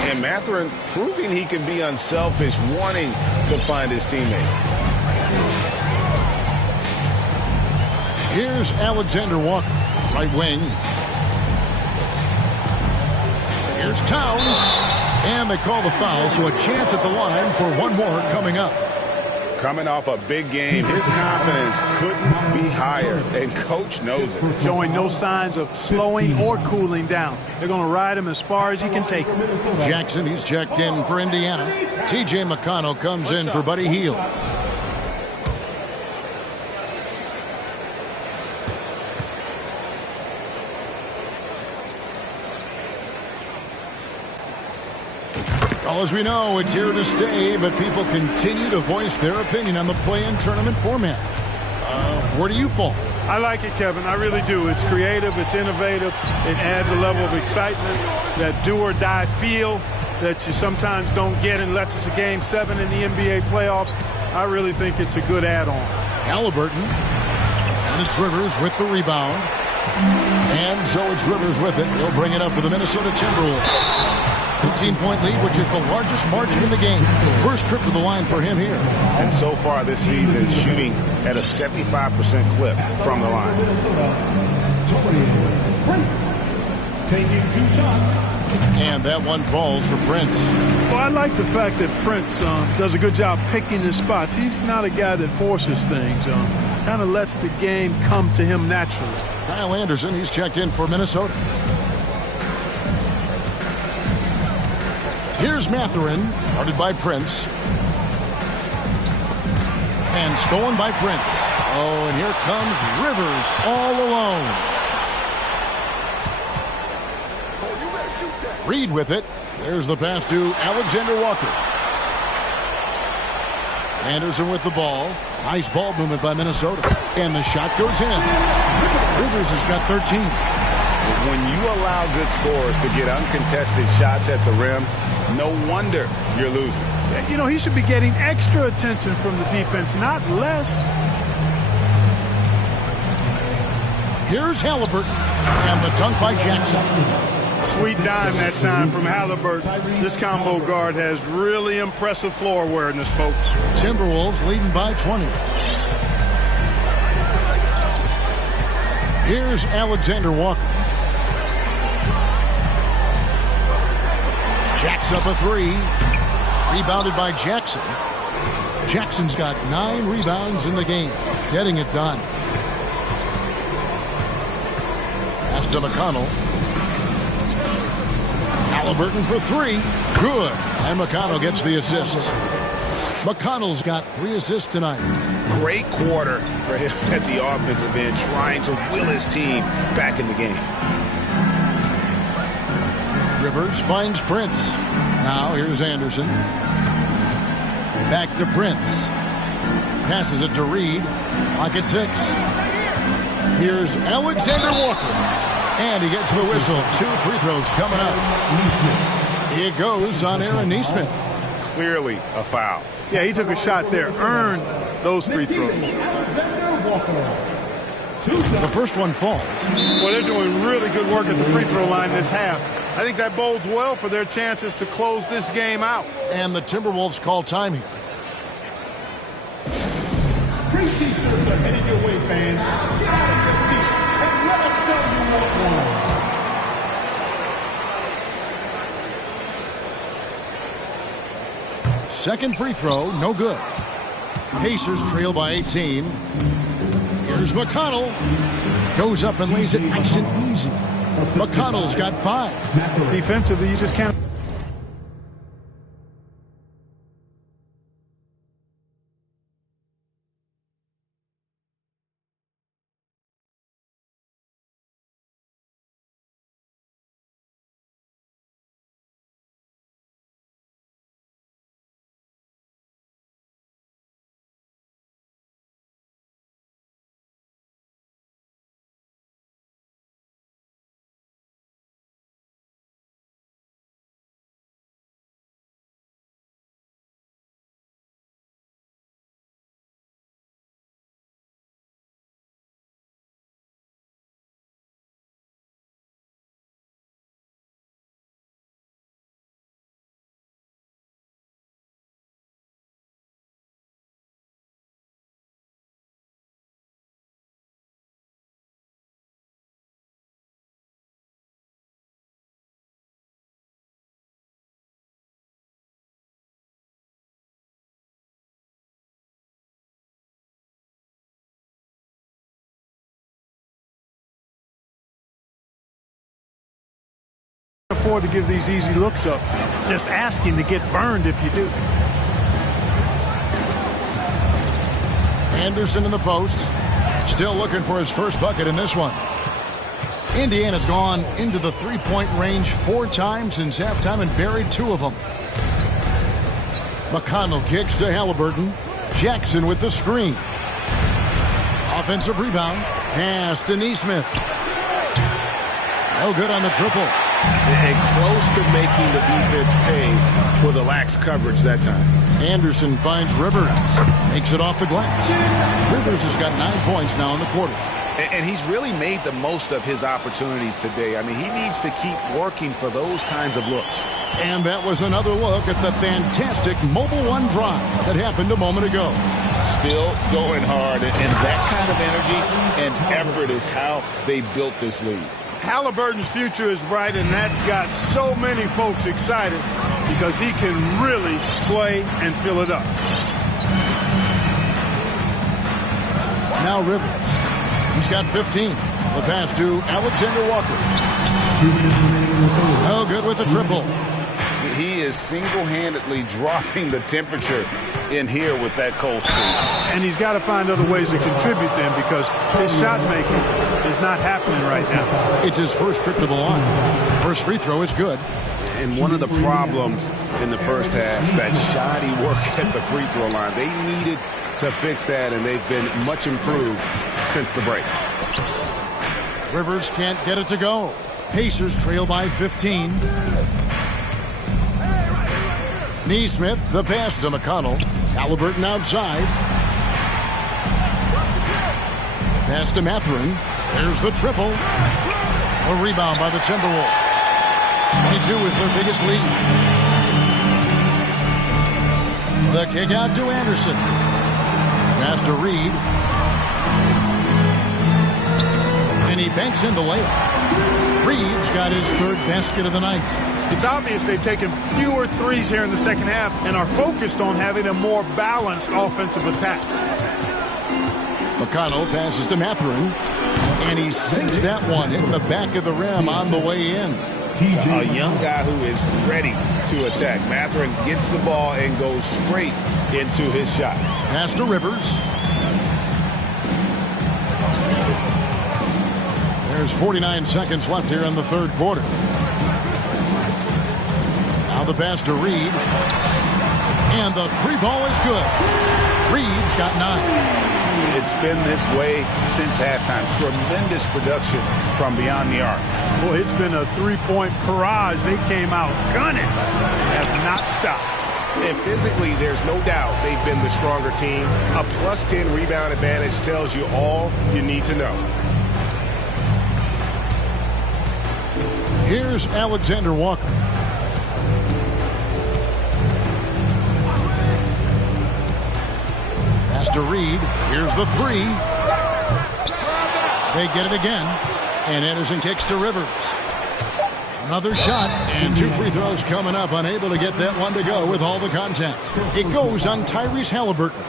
And Mathurin proving he can be unselfish, wanting to find his teammate. Here's Alexander Walker, right wing. Here's Towns. And they call the foul, so a chance at the line for one more coming up. Coming off a big game, his confidence couldn't be higher, and coach knows it. Showing no signs of slowing or cooling down. They're going to ride him as far as he can take him. Jackson, he's checked in for Indiana. T.J. McConnell comes in for Buddy Hield. Well, as we know, it's here to stay, but people continue to voice their opinion on the play-in tournament format. Where do you fall? I like it, Kevin. I really do. It's creative. It's innovative. It adds a level of excitement, that do-or-die feel that you sometimes don't get unless it's a Game 7 in the NBA playoffs. I really think it's a good add-on. Halliburton. And it's Rivers with the rebound. And so it's Rivers with it. He'll bring it up for the Minnesota Timberwolves. 15-point lead, which is the largest margin in the game. First trip to the line for him here. And so far this season, shooting at a 75% clip from the line. Prince taking 2 shots. And that one falls for Prince. Well, I like the fact that Prince does a good job picking his spots. He's not a guy that forces things. Kind of lets the game come to him naturally. Kyle Anderson, he's checked in for Minnesota. Here's Mathurin, guarded by Prince. And stolen by Prince. Oh, and here comes Rivers all alone. Reed with it. There's the pass to Alexander Walker. Anderson with the ball. Nice ball movement by Minnesota. And the shot goes in. Rivers has got 13. When you allow good scorers to get uncontested shots at the rim, no wonder you're losing. You know, he should be getting extra attention from the defense, not less. Here's Halliburton. And the dunk by Jackson. Sweet dime that time from Halliburton. This combo guard has really impressive floor awareness, folks. Timberwolves leading by 20. Here's Alexander Walker. Jacks up a 3. Rebounded by Jackson. Jackson's got 9 rebounds in the game. Getting it done. Pass to McConnell. Halliburton for 3. Good. And McConnell gets the assist. McConnell's got 3 assists tonight. Great quarter for him at the offensive end, trying to will his team back in the game. Rivers finds Prince. Now here's Anderson. Back to Prince. Passes it to Reed. Clock at 6. Here's Alexander Walker. And he gets the whistle. 2 free throws coming up. It goes on Aaron Nesmith. Clearly a foul. Yeah, he took a shot there. Earned those free throws. The first one falls. Well, they're doing really good work at the free throw line this half. I think that bodes well for their chances to close this game out. And the Timberwolves call time here. Free t-shirts are headed your way, fans. Get out of your seats and let us know you want one. Second free throw, no good. Pacers trail by 18. Here's McConnell. Goes up and lays it nice and easy. McConnell's got 5. Defensively, you just can't. afford to give these easy looks up. Just asking to get burned if you do. Anderson in the post. Still looking for his first bucket in this one. Indiana's gone into the three-point range 4 times since halftime and buried 2 of them. McConnell kicks to Halliburton. Jackson with the screen. Offensive rebound. Pass to Nesmith. No good on the triple. And close to making the defense pay for the lax coverage that time. Anderson finds Rivers. Makes it off the glass. Rivers has got 9 points now in the quarter. And he's really made the most of his opportunities today. I mean, he needs to keep working for those kinds of looks. And that was another look at the fantastic Mobile One drive that happened a moment ago. Still going hard, and that kind of energy and effort is how they built this lead. Halliburton's future is bright, and that's got so many folks excited because he can really play and fill it up. Now Rivers. He's got 15. The pass to Alexander Walker. No good with the triple. He is single-handedly dropping the temperature in here with that cold streak. And he's got to find other ways to contribute then because his shot making is not happening right now. It's his first trip to the line. First free throw is good. And one of the problems in the first half, that shoddy work at the free throw line. They needed to fix that, and they've been much improved since the break. Rivers can't get it to go. Pacers trail by 15. Nesmith, the pass to McConnell. Halliburton outside. Pass to Mathurin. There's the triple. A rebound by the Timberwolves. 22 is their biggest lead. The kick out to Anderson. Pass to Reed. And he banks in the layup. Reed's got his 3rd basket of the night. It's obvious they've taken fewer threes here in the second half and are focused on having a more balanced offensive attack. McConnell passes to Mathurin, and he sinks that one in the back of the rim on the way in. A young guy who is ready to attack. Mathurin gets the ball and goes straight into his shot. Pass to Rivers. There's 49 seconds left here in the 3rd quarter. Now the pass to Reed. And the 3 ball is good. Reed's got 9. It's been this way since halftime. Tremendous production from beyond the arc. Well, it's been a 3-point barrage. They came out gunning. Have not stopped. And physically, there's no doubt they've been the stronger team. A +10 rebound advantage tells you all you need to know. Here's Alexander Walker. Pass to Reed. Here's the 3. They get it again. And Anderson kicks to Rivers. Another shot. And 2 free throws coming up. Unable to get that one to go with all the contact. It goes on Tyrese Halliburton.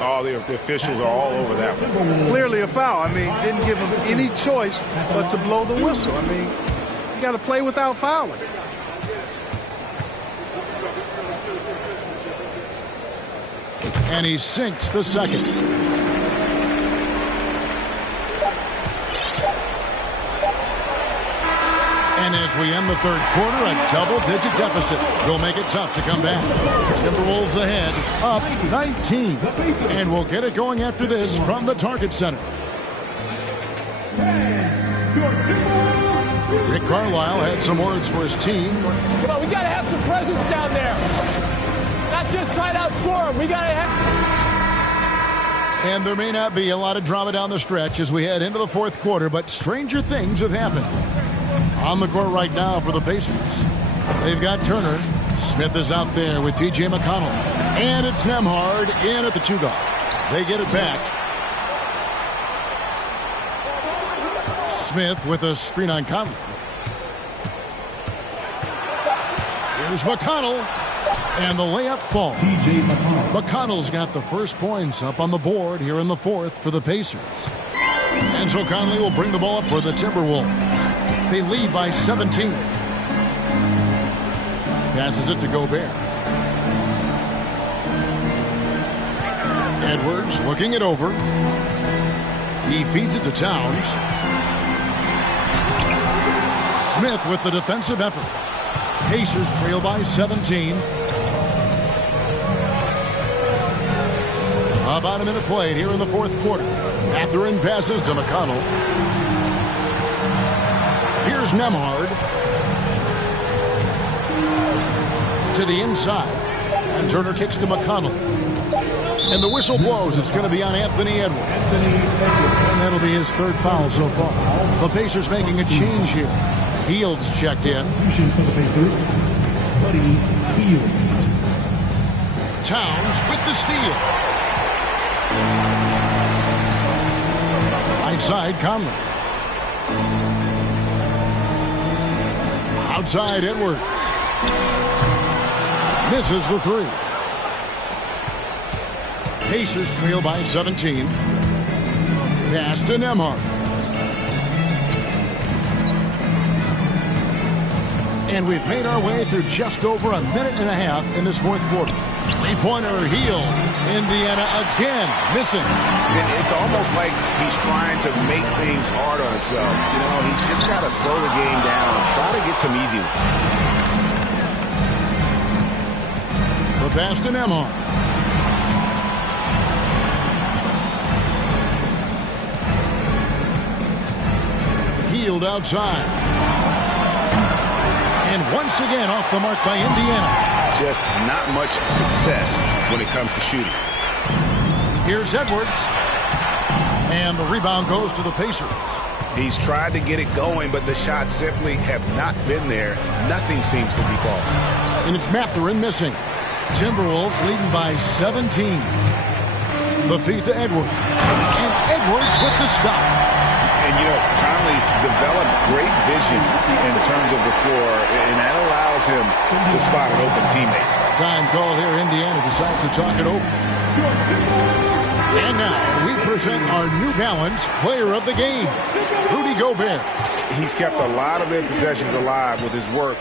Oh, the officials are all over that one. Clearly a foul. I mean, didn't give him any choice but to blow the whistle. I mean, you got to play without fouling. And he sinks the second. And as we end the 3rd quarter, a double-digit deficit will make it tough to come back. Timberwolves ahead, up 19. And we'll get it going after this from the Target Center. Rick Carlisle had some words for his team. Come on, we got to have some presence down there. Not just try to outscore them. We got to have... And there may not be a lot of drama down the stretch as we head into the 4th quarter, but stranger things have happened. On the court right now for the Pacers, they've got Turner. Smith is out there with T.J. McConnell. And it's Nembhard in at the 2 guard. They get it back. Smith with a screen on Conley. Here's McConnell. And the layup falls. McConnell's got the first points up on the board here in the 4th for the Pacers. And so Conley will bring the ball up for the Timberwolves. They lead by 17. Passes it to Gobert. Edwards looking it over. He feeds it to Towns. Smith with the defensive effort. Pacers trail by 17. About a minute played here in the fourth quarter. Mathurin passes to McConnell. Here's Nembhard. To the inside. And Turner kicks to McConnell. And the whistle blows. It's going to be on Anthony Edwards. And that'll be his third foul so far. The Pacers making a change here. Hield's checked in. Towns with the steal. Right side, Conley. Outside, Edwards. Misses the three. Pacers trail by 17. Pass to Nembhard. And we've made our way through just over a minute and a half in this fourth quarter. Three-pointer, Hield. Indiana again missing. It's almost like he's trying to make things hard on himself. You know, he's just got to slow the game down, try to get some easy ones. The pass to Nembhard. Hield outside. And once again off the mark by Indiana. Just not much success when it comes to shooting. Here's Edwards. And the rebound goes to the Pacers. He's tried to get it going, but the shots simply have not been there. Nothing seems to be falling. And it's Mathurin missing. Timberwolves leading by 17. The feed to Edwards. And Edwards with the stop. And, you know, Conley developed great vision in terms of the floor, and that allows him to spot an open teammate. Time call here. Indiana decides to talk it over. And now we present our New Balance player of the game, Rudy Gobert. He's kept a lot of their possessions alive with his work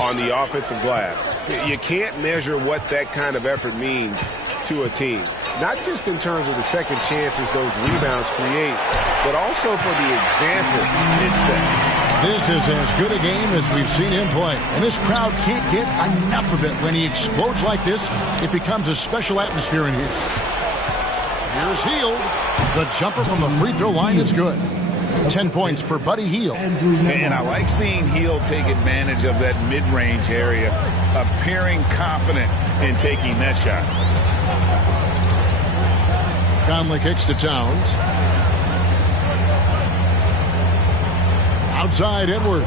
on the offensive glass. You can't measure what that kind of effort means to a team. Not just in terms of the second chances those rebounds create, but also for the example it sets. This is as good a game as we've seen him play. And this crowd can't get enough of it. When he explodes like this, it becomes a special atmosphere in here. Here's Hield. The jumper from the free throw line is good. 10 points for Buddy Hield. And I like seeing Hield take advantage of that mid-range area, appearing confident in taking that shot. Conley kicks to Towns. Outside Edwards.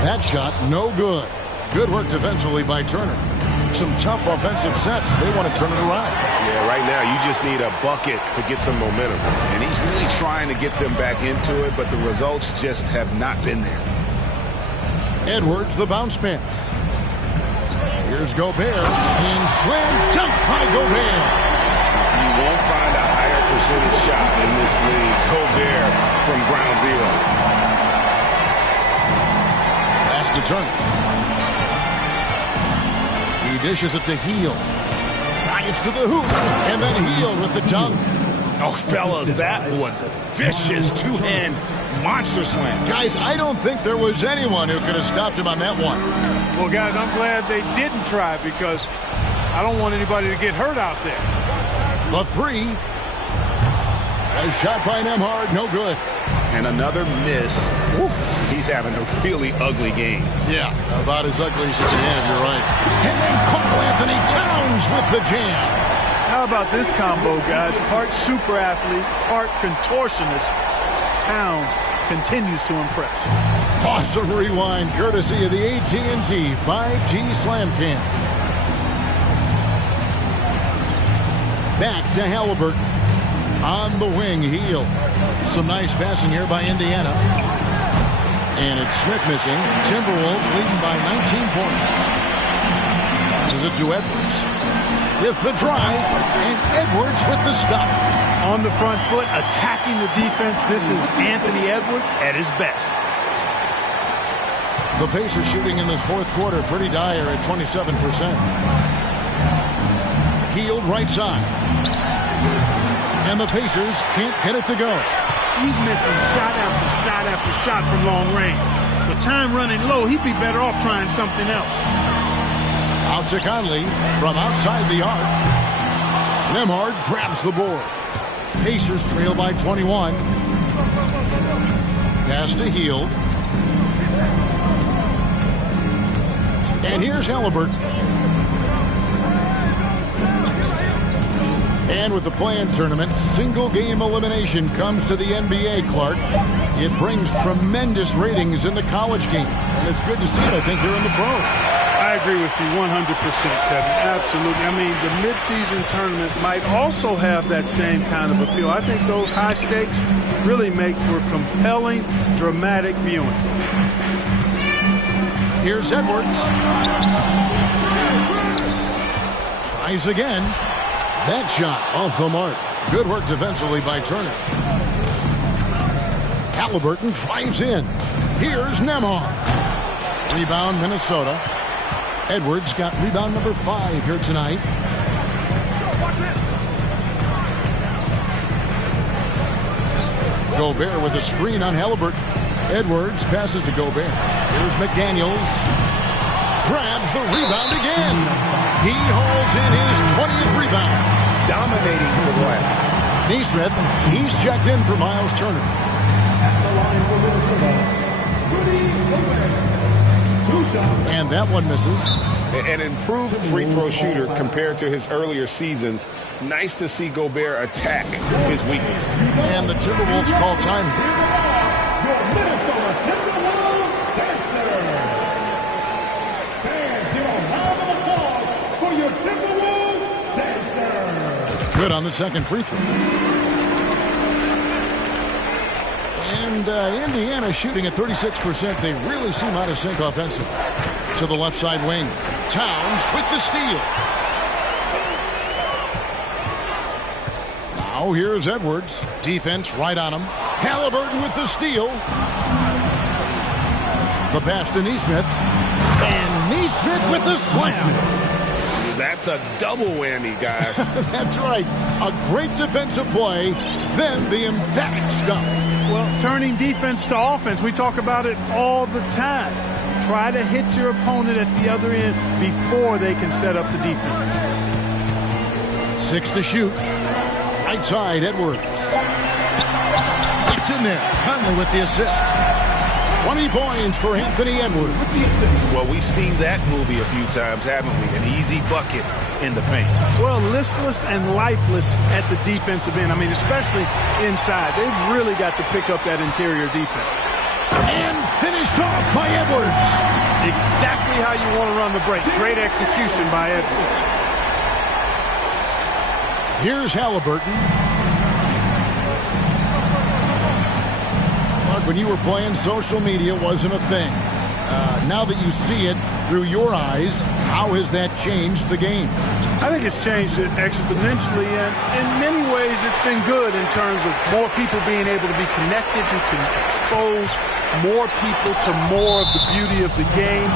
That shot no good. Good work defensively by Turner. Some tough offensive sets. They want to turn it around. Yeah, right now you just need a bucket to get some momentum. And he's really trying to get them back into it, but the results just have not been there. Edwards, the bounce pass. Here's Gobert. And slam dunk by Gobert. You won't find a higher percentage shot in this league. Gobert from ground zero. Pass to Turner. He dishes it to Hield. Drives to the hoop. And then Hield with the dunk. Oh, fellas, that was a vicious two-hand monster slam. Guys, I don't think there was anyone who could have stopped him on that one. Well, guys, I'm glad they didn't try because I don't want anybody to get hurt out there. The three. A shot by Nembhard, no good. And another miss. Woo. He's having a really ugly game. Yeah, about as ugly as you can have, you're right. And then Karl Anthony Towns with the jam. How about this combo, guys? Part super athlete, part contortionist. Towns continues to impress. Awesome rewind, courtesy of the AT&T 5G Slam Cam. Back to Halliburton. On the wing, Hield. Some nice passing here by Indiana. And it's Smith missing. Timberwolves leading by 19 points. Passes it to Edwards. With the drive, and Edwards with the stuff. On the front foot, attacking the defense. This is Anthony Edwards at his best. The Pacers shooting in this fourth quarter pretty dire at 27%. Hield right side. And the Pacers can't get it to go. He's missing shot after shot after shot from long range. The time running low, he'd be better off trying something else. Out to Conley from outside the arc. Nembhard grabs the board. Pacers trail by 21. Pass to Hield. And here's Halliburton. And with the play-in tournament, single-game elimination comes to the NBA, Clark. It brings tremendous ratings in the college game. And it's good to see it, I think, here in the pros. I agree with you 100%, Kevin. Absolutely. I mean, the midseason tournament might also have that same kind of appeal. I think those high stakes really make for compelling, dramatic viewing. Here's Edwards. Tries again. That shot off the mark. Good work defensively by Turner. Halliburton drives in. Here's Nembhard. Rebound, Minnesota. Edwards got rebound number 5 here tonight. Gobert with a screen on Halliburton. Edwards passes to Gobert. Here's McDaniels. Grabs the rebound again. He hauls in his 20th rebound. Dominating the glass. Neesmith, he's checked in for Miles Turner. And that one misses. An improved free throw shooter compared to his earlier seasons. Nice to see Gobert attack his weakness. And the Timberwolves call time. Good on the second free throw. And Indiana shooting at 36%. They really seem out of sync offensively. To the left side wing. Towns with the steal. Now here's Edwards. Defense right on him. Halliburton with the steal. The pass to Neesmith. And Neesmith with the slam. That's a double whammy, guys. That's right. A great defensive play, then the emphatic stuff. Well, turning defense to offense, we talk about it all the time. Try to hit your opponent at the other end before they can set up the defense. 6 to shoot. Right side, Edwards. It's in there. Conley with the assist. 20 points for Anthony Edwards. Well, we've seen that movie a few times, haven't we? An easy bucket in the paint. Well, listless and lifeless at the defensive end. I mean, especially inside. They've really got to pick up that interior defense. And finished off by Edwards. Exactly how you want to run the break. Great execution by Edwards. Here's Halliburton. When you were playing, social media wasn't a thing. Now that you see it through your eyes, how has that changed the game? I think it's changed it exponentially, and in many ways it's been good in terms of more people being able to be connected. You can expose more people to more of the beauty of the game.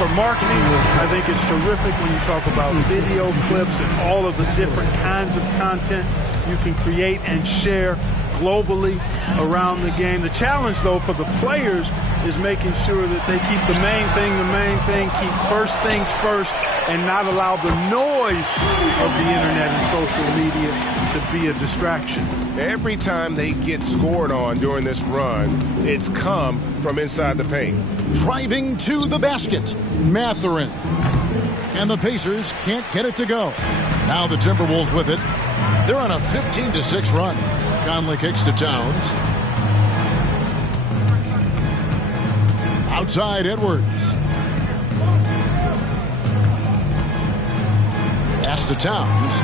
For marketing, I think it's terrific when you talk about video clips and all of the different kinds of content you can create and share globally around the game. The challenge, though, for the players is making sure that they keep the main thing, keep first things first, and not allow the noise of the internet and social media to be a distraction. Every time they get scored on during this run, it's come from inside the paint. Driving to the basket, Mathurin. And the Pacers can't get it to go. Now the Timberwolves with it. They're on a 15-6 run. Conley kicks to Towns. Outside, Edwards. Pass to Towns.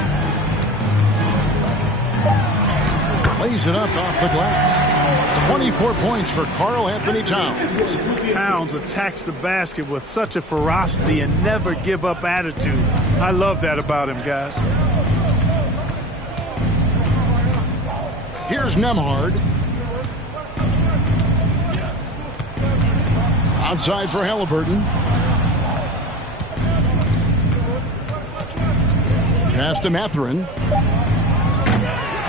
Lays it up off the glass. 24 points for Karl Anthony Towns. Towns attacks the basket with such a ferocity and never give up attitude. I love that about him, guys. Here's Nembhard. Outside for Halliburton. Pass to Mathurin.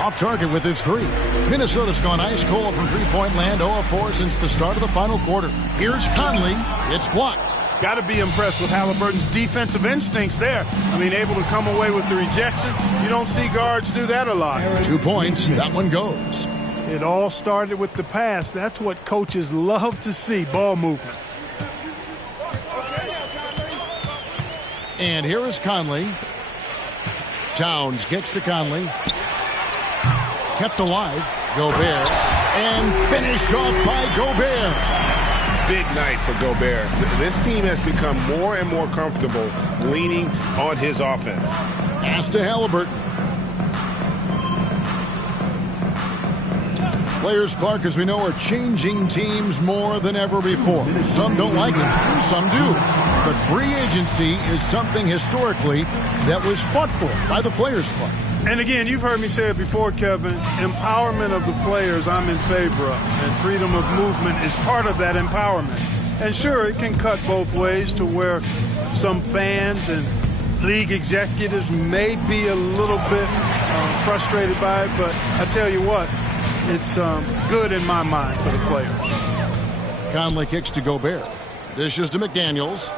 Off target with his three. Minnesota's gone ice cold from three-point land, 0-4 since the start of the final quarter. Here's Conley. It's blocked. Got to be impressed with Halliburton's defensive instincts there. I mean, able to come away with the rejection. You don't see guards do that a lot. 2 points. That one goes. It all started with the pass. That's what coaches love to see, ball movement. And here is Conley. Towns kicks to Conley. Kept alive. Gobert. And finished off by Gobert. Big night for Gobert. This team has become more and more comfortable leaning on his offense. Pass to Halliburton. Players, Clark, as we know, are changing teams more than ever before. Some don't like it, some do. But free agency is something historically that was fought for by the Players Club. And again, you've heard me say it before, Kevin, empowerment of the players I'm in favor of, and freedom of movement is part of that empowerment. And sure, it can cut both ways to where some fans and league executives may be a little bit frustrated by it, but I tell you what, it's good in my mind for the players. Conley kicks to Gobert. Dishes to McDaniels.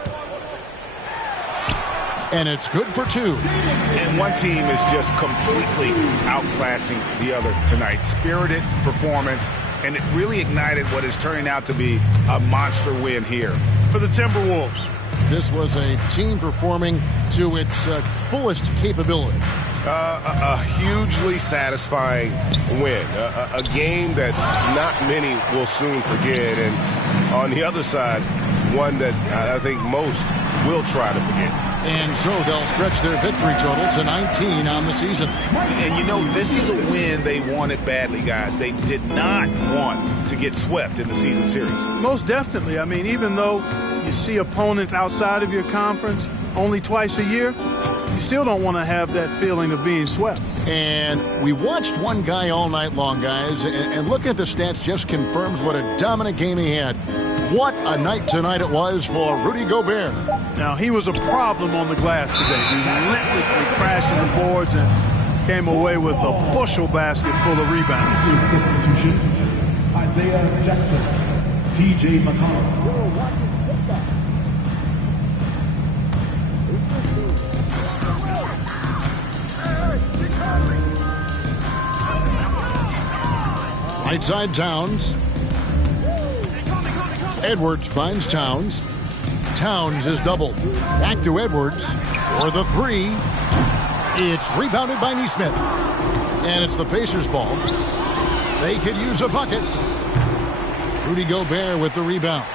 And it's good for two. And one team is just completely outclassing the other tonight. Spirited performance, and it really ignited what is turning out to be a monster win here for the Timberwolves. This was a team performing to its fullest capability. A hugely satisfying win. A game that not many will soon forget. And on the other side, one that I think most will try to forget. And so they'll stretch their victory total to 19 on the season. And you know, this is a win they wanted badly, guys. They did not want to get swept in the season series. Most definitely. I mean, even though you see opponents outside of your conference only twice a year, you still don't want to have that feeling of being swept. And we watched one guy all night long, guys, and looking at the stats just confirms what a dominant game he had. What a night tonight it was for Rudy Gobert. Now, he was a problem on the glass today, relentlessly crashing the boards and came away with a bushel basket full of rebounds. Substitution, Isaiah Jackson, T.J. McConnell. Right side, Towns. Edwards finds Towns. Towns is doubled. Back to Edwards for the three. It's rebounded by Nesmith. And it's the Pacers' ball. They could use a bucket. Rudy Gobert with the rebound.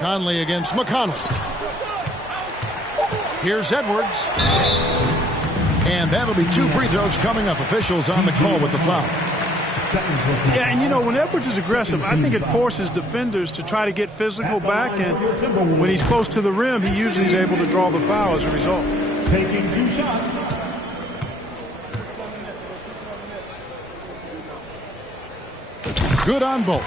Conley against McConnell. Here's Edwards. And that'll be 2 free throws coming up. Officials on the call with the foul. Yeah, and you know, when Edwards is aggressive, I think it forces defenders to try to get physical back, and when he's close to the rim, he usually is able to draw the foul as a result. Taking 2 shots. Good on both.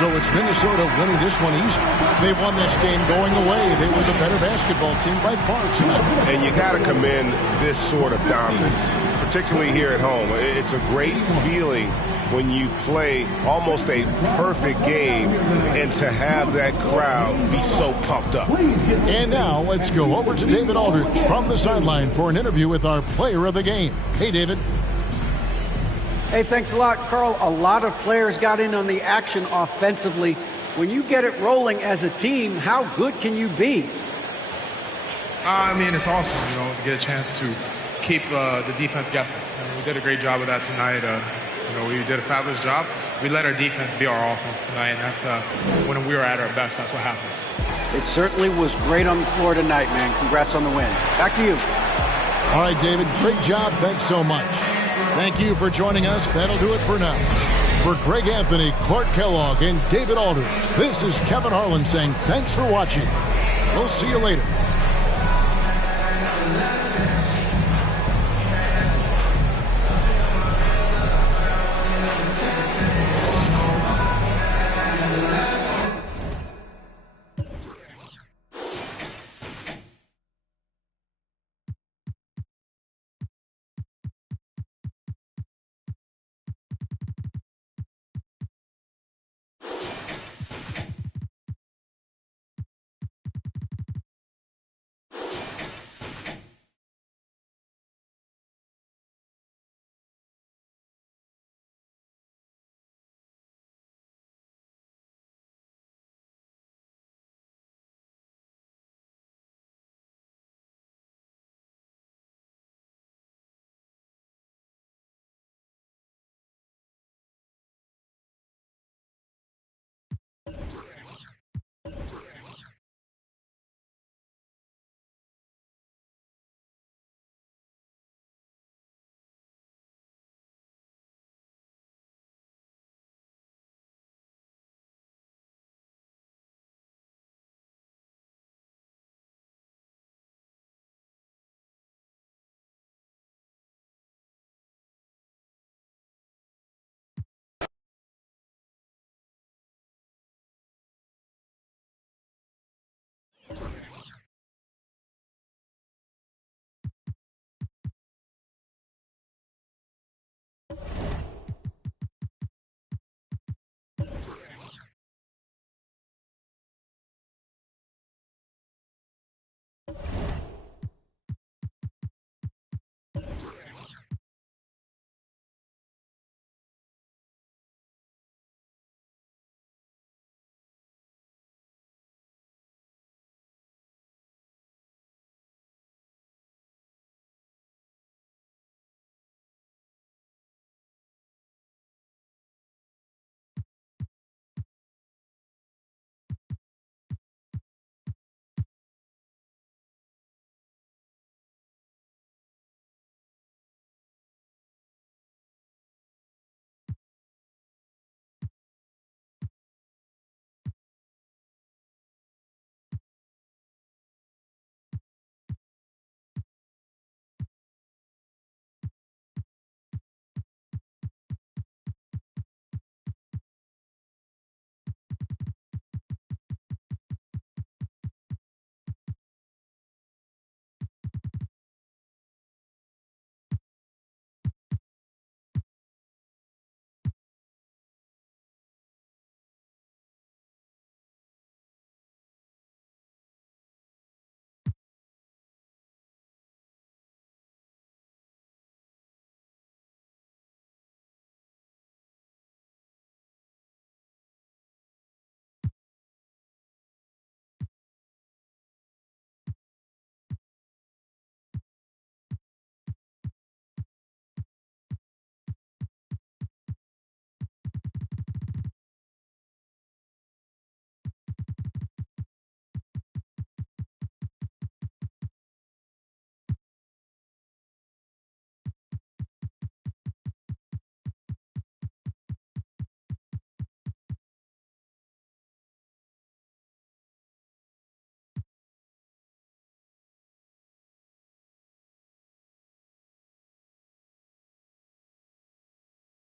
So it's Minnesota winning this one easy. They won this game going away. They were the better basketball team by far tonight. And you got to commend this sort of dominance, particularly here at home. It's a great feeling when you play almost a perfect game and to have that crowd be so pumped up. And now let's go over to David Aldridge from the sideline for an interview with our player of the game. Hey, David. Hey, thanks a lot, Carl. A lot of players got in on the action offensively. When you get it rolling as a team, how good can you be? I mean, it's awesome, to get a chance to keep the defense guessing. We did a great job of that tonight. We did a fabulous job. We let our defense be our offense tonight, and that's when we were at our best. That's what happens. It certainly was great on the floor tonight, man. Congrats on the win. Back to you. All right, David, great job. Thanks so much. Thank you for joining us. That'll do it for now. For Greg Anthony, Clark Kellogg, and David Aldridge, this is Kevin Harlan saying thanks for watching. We'll see you later.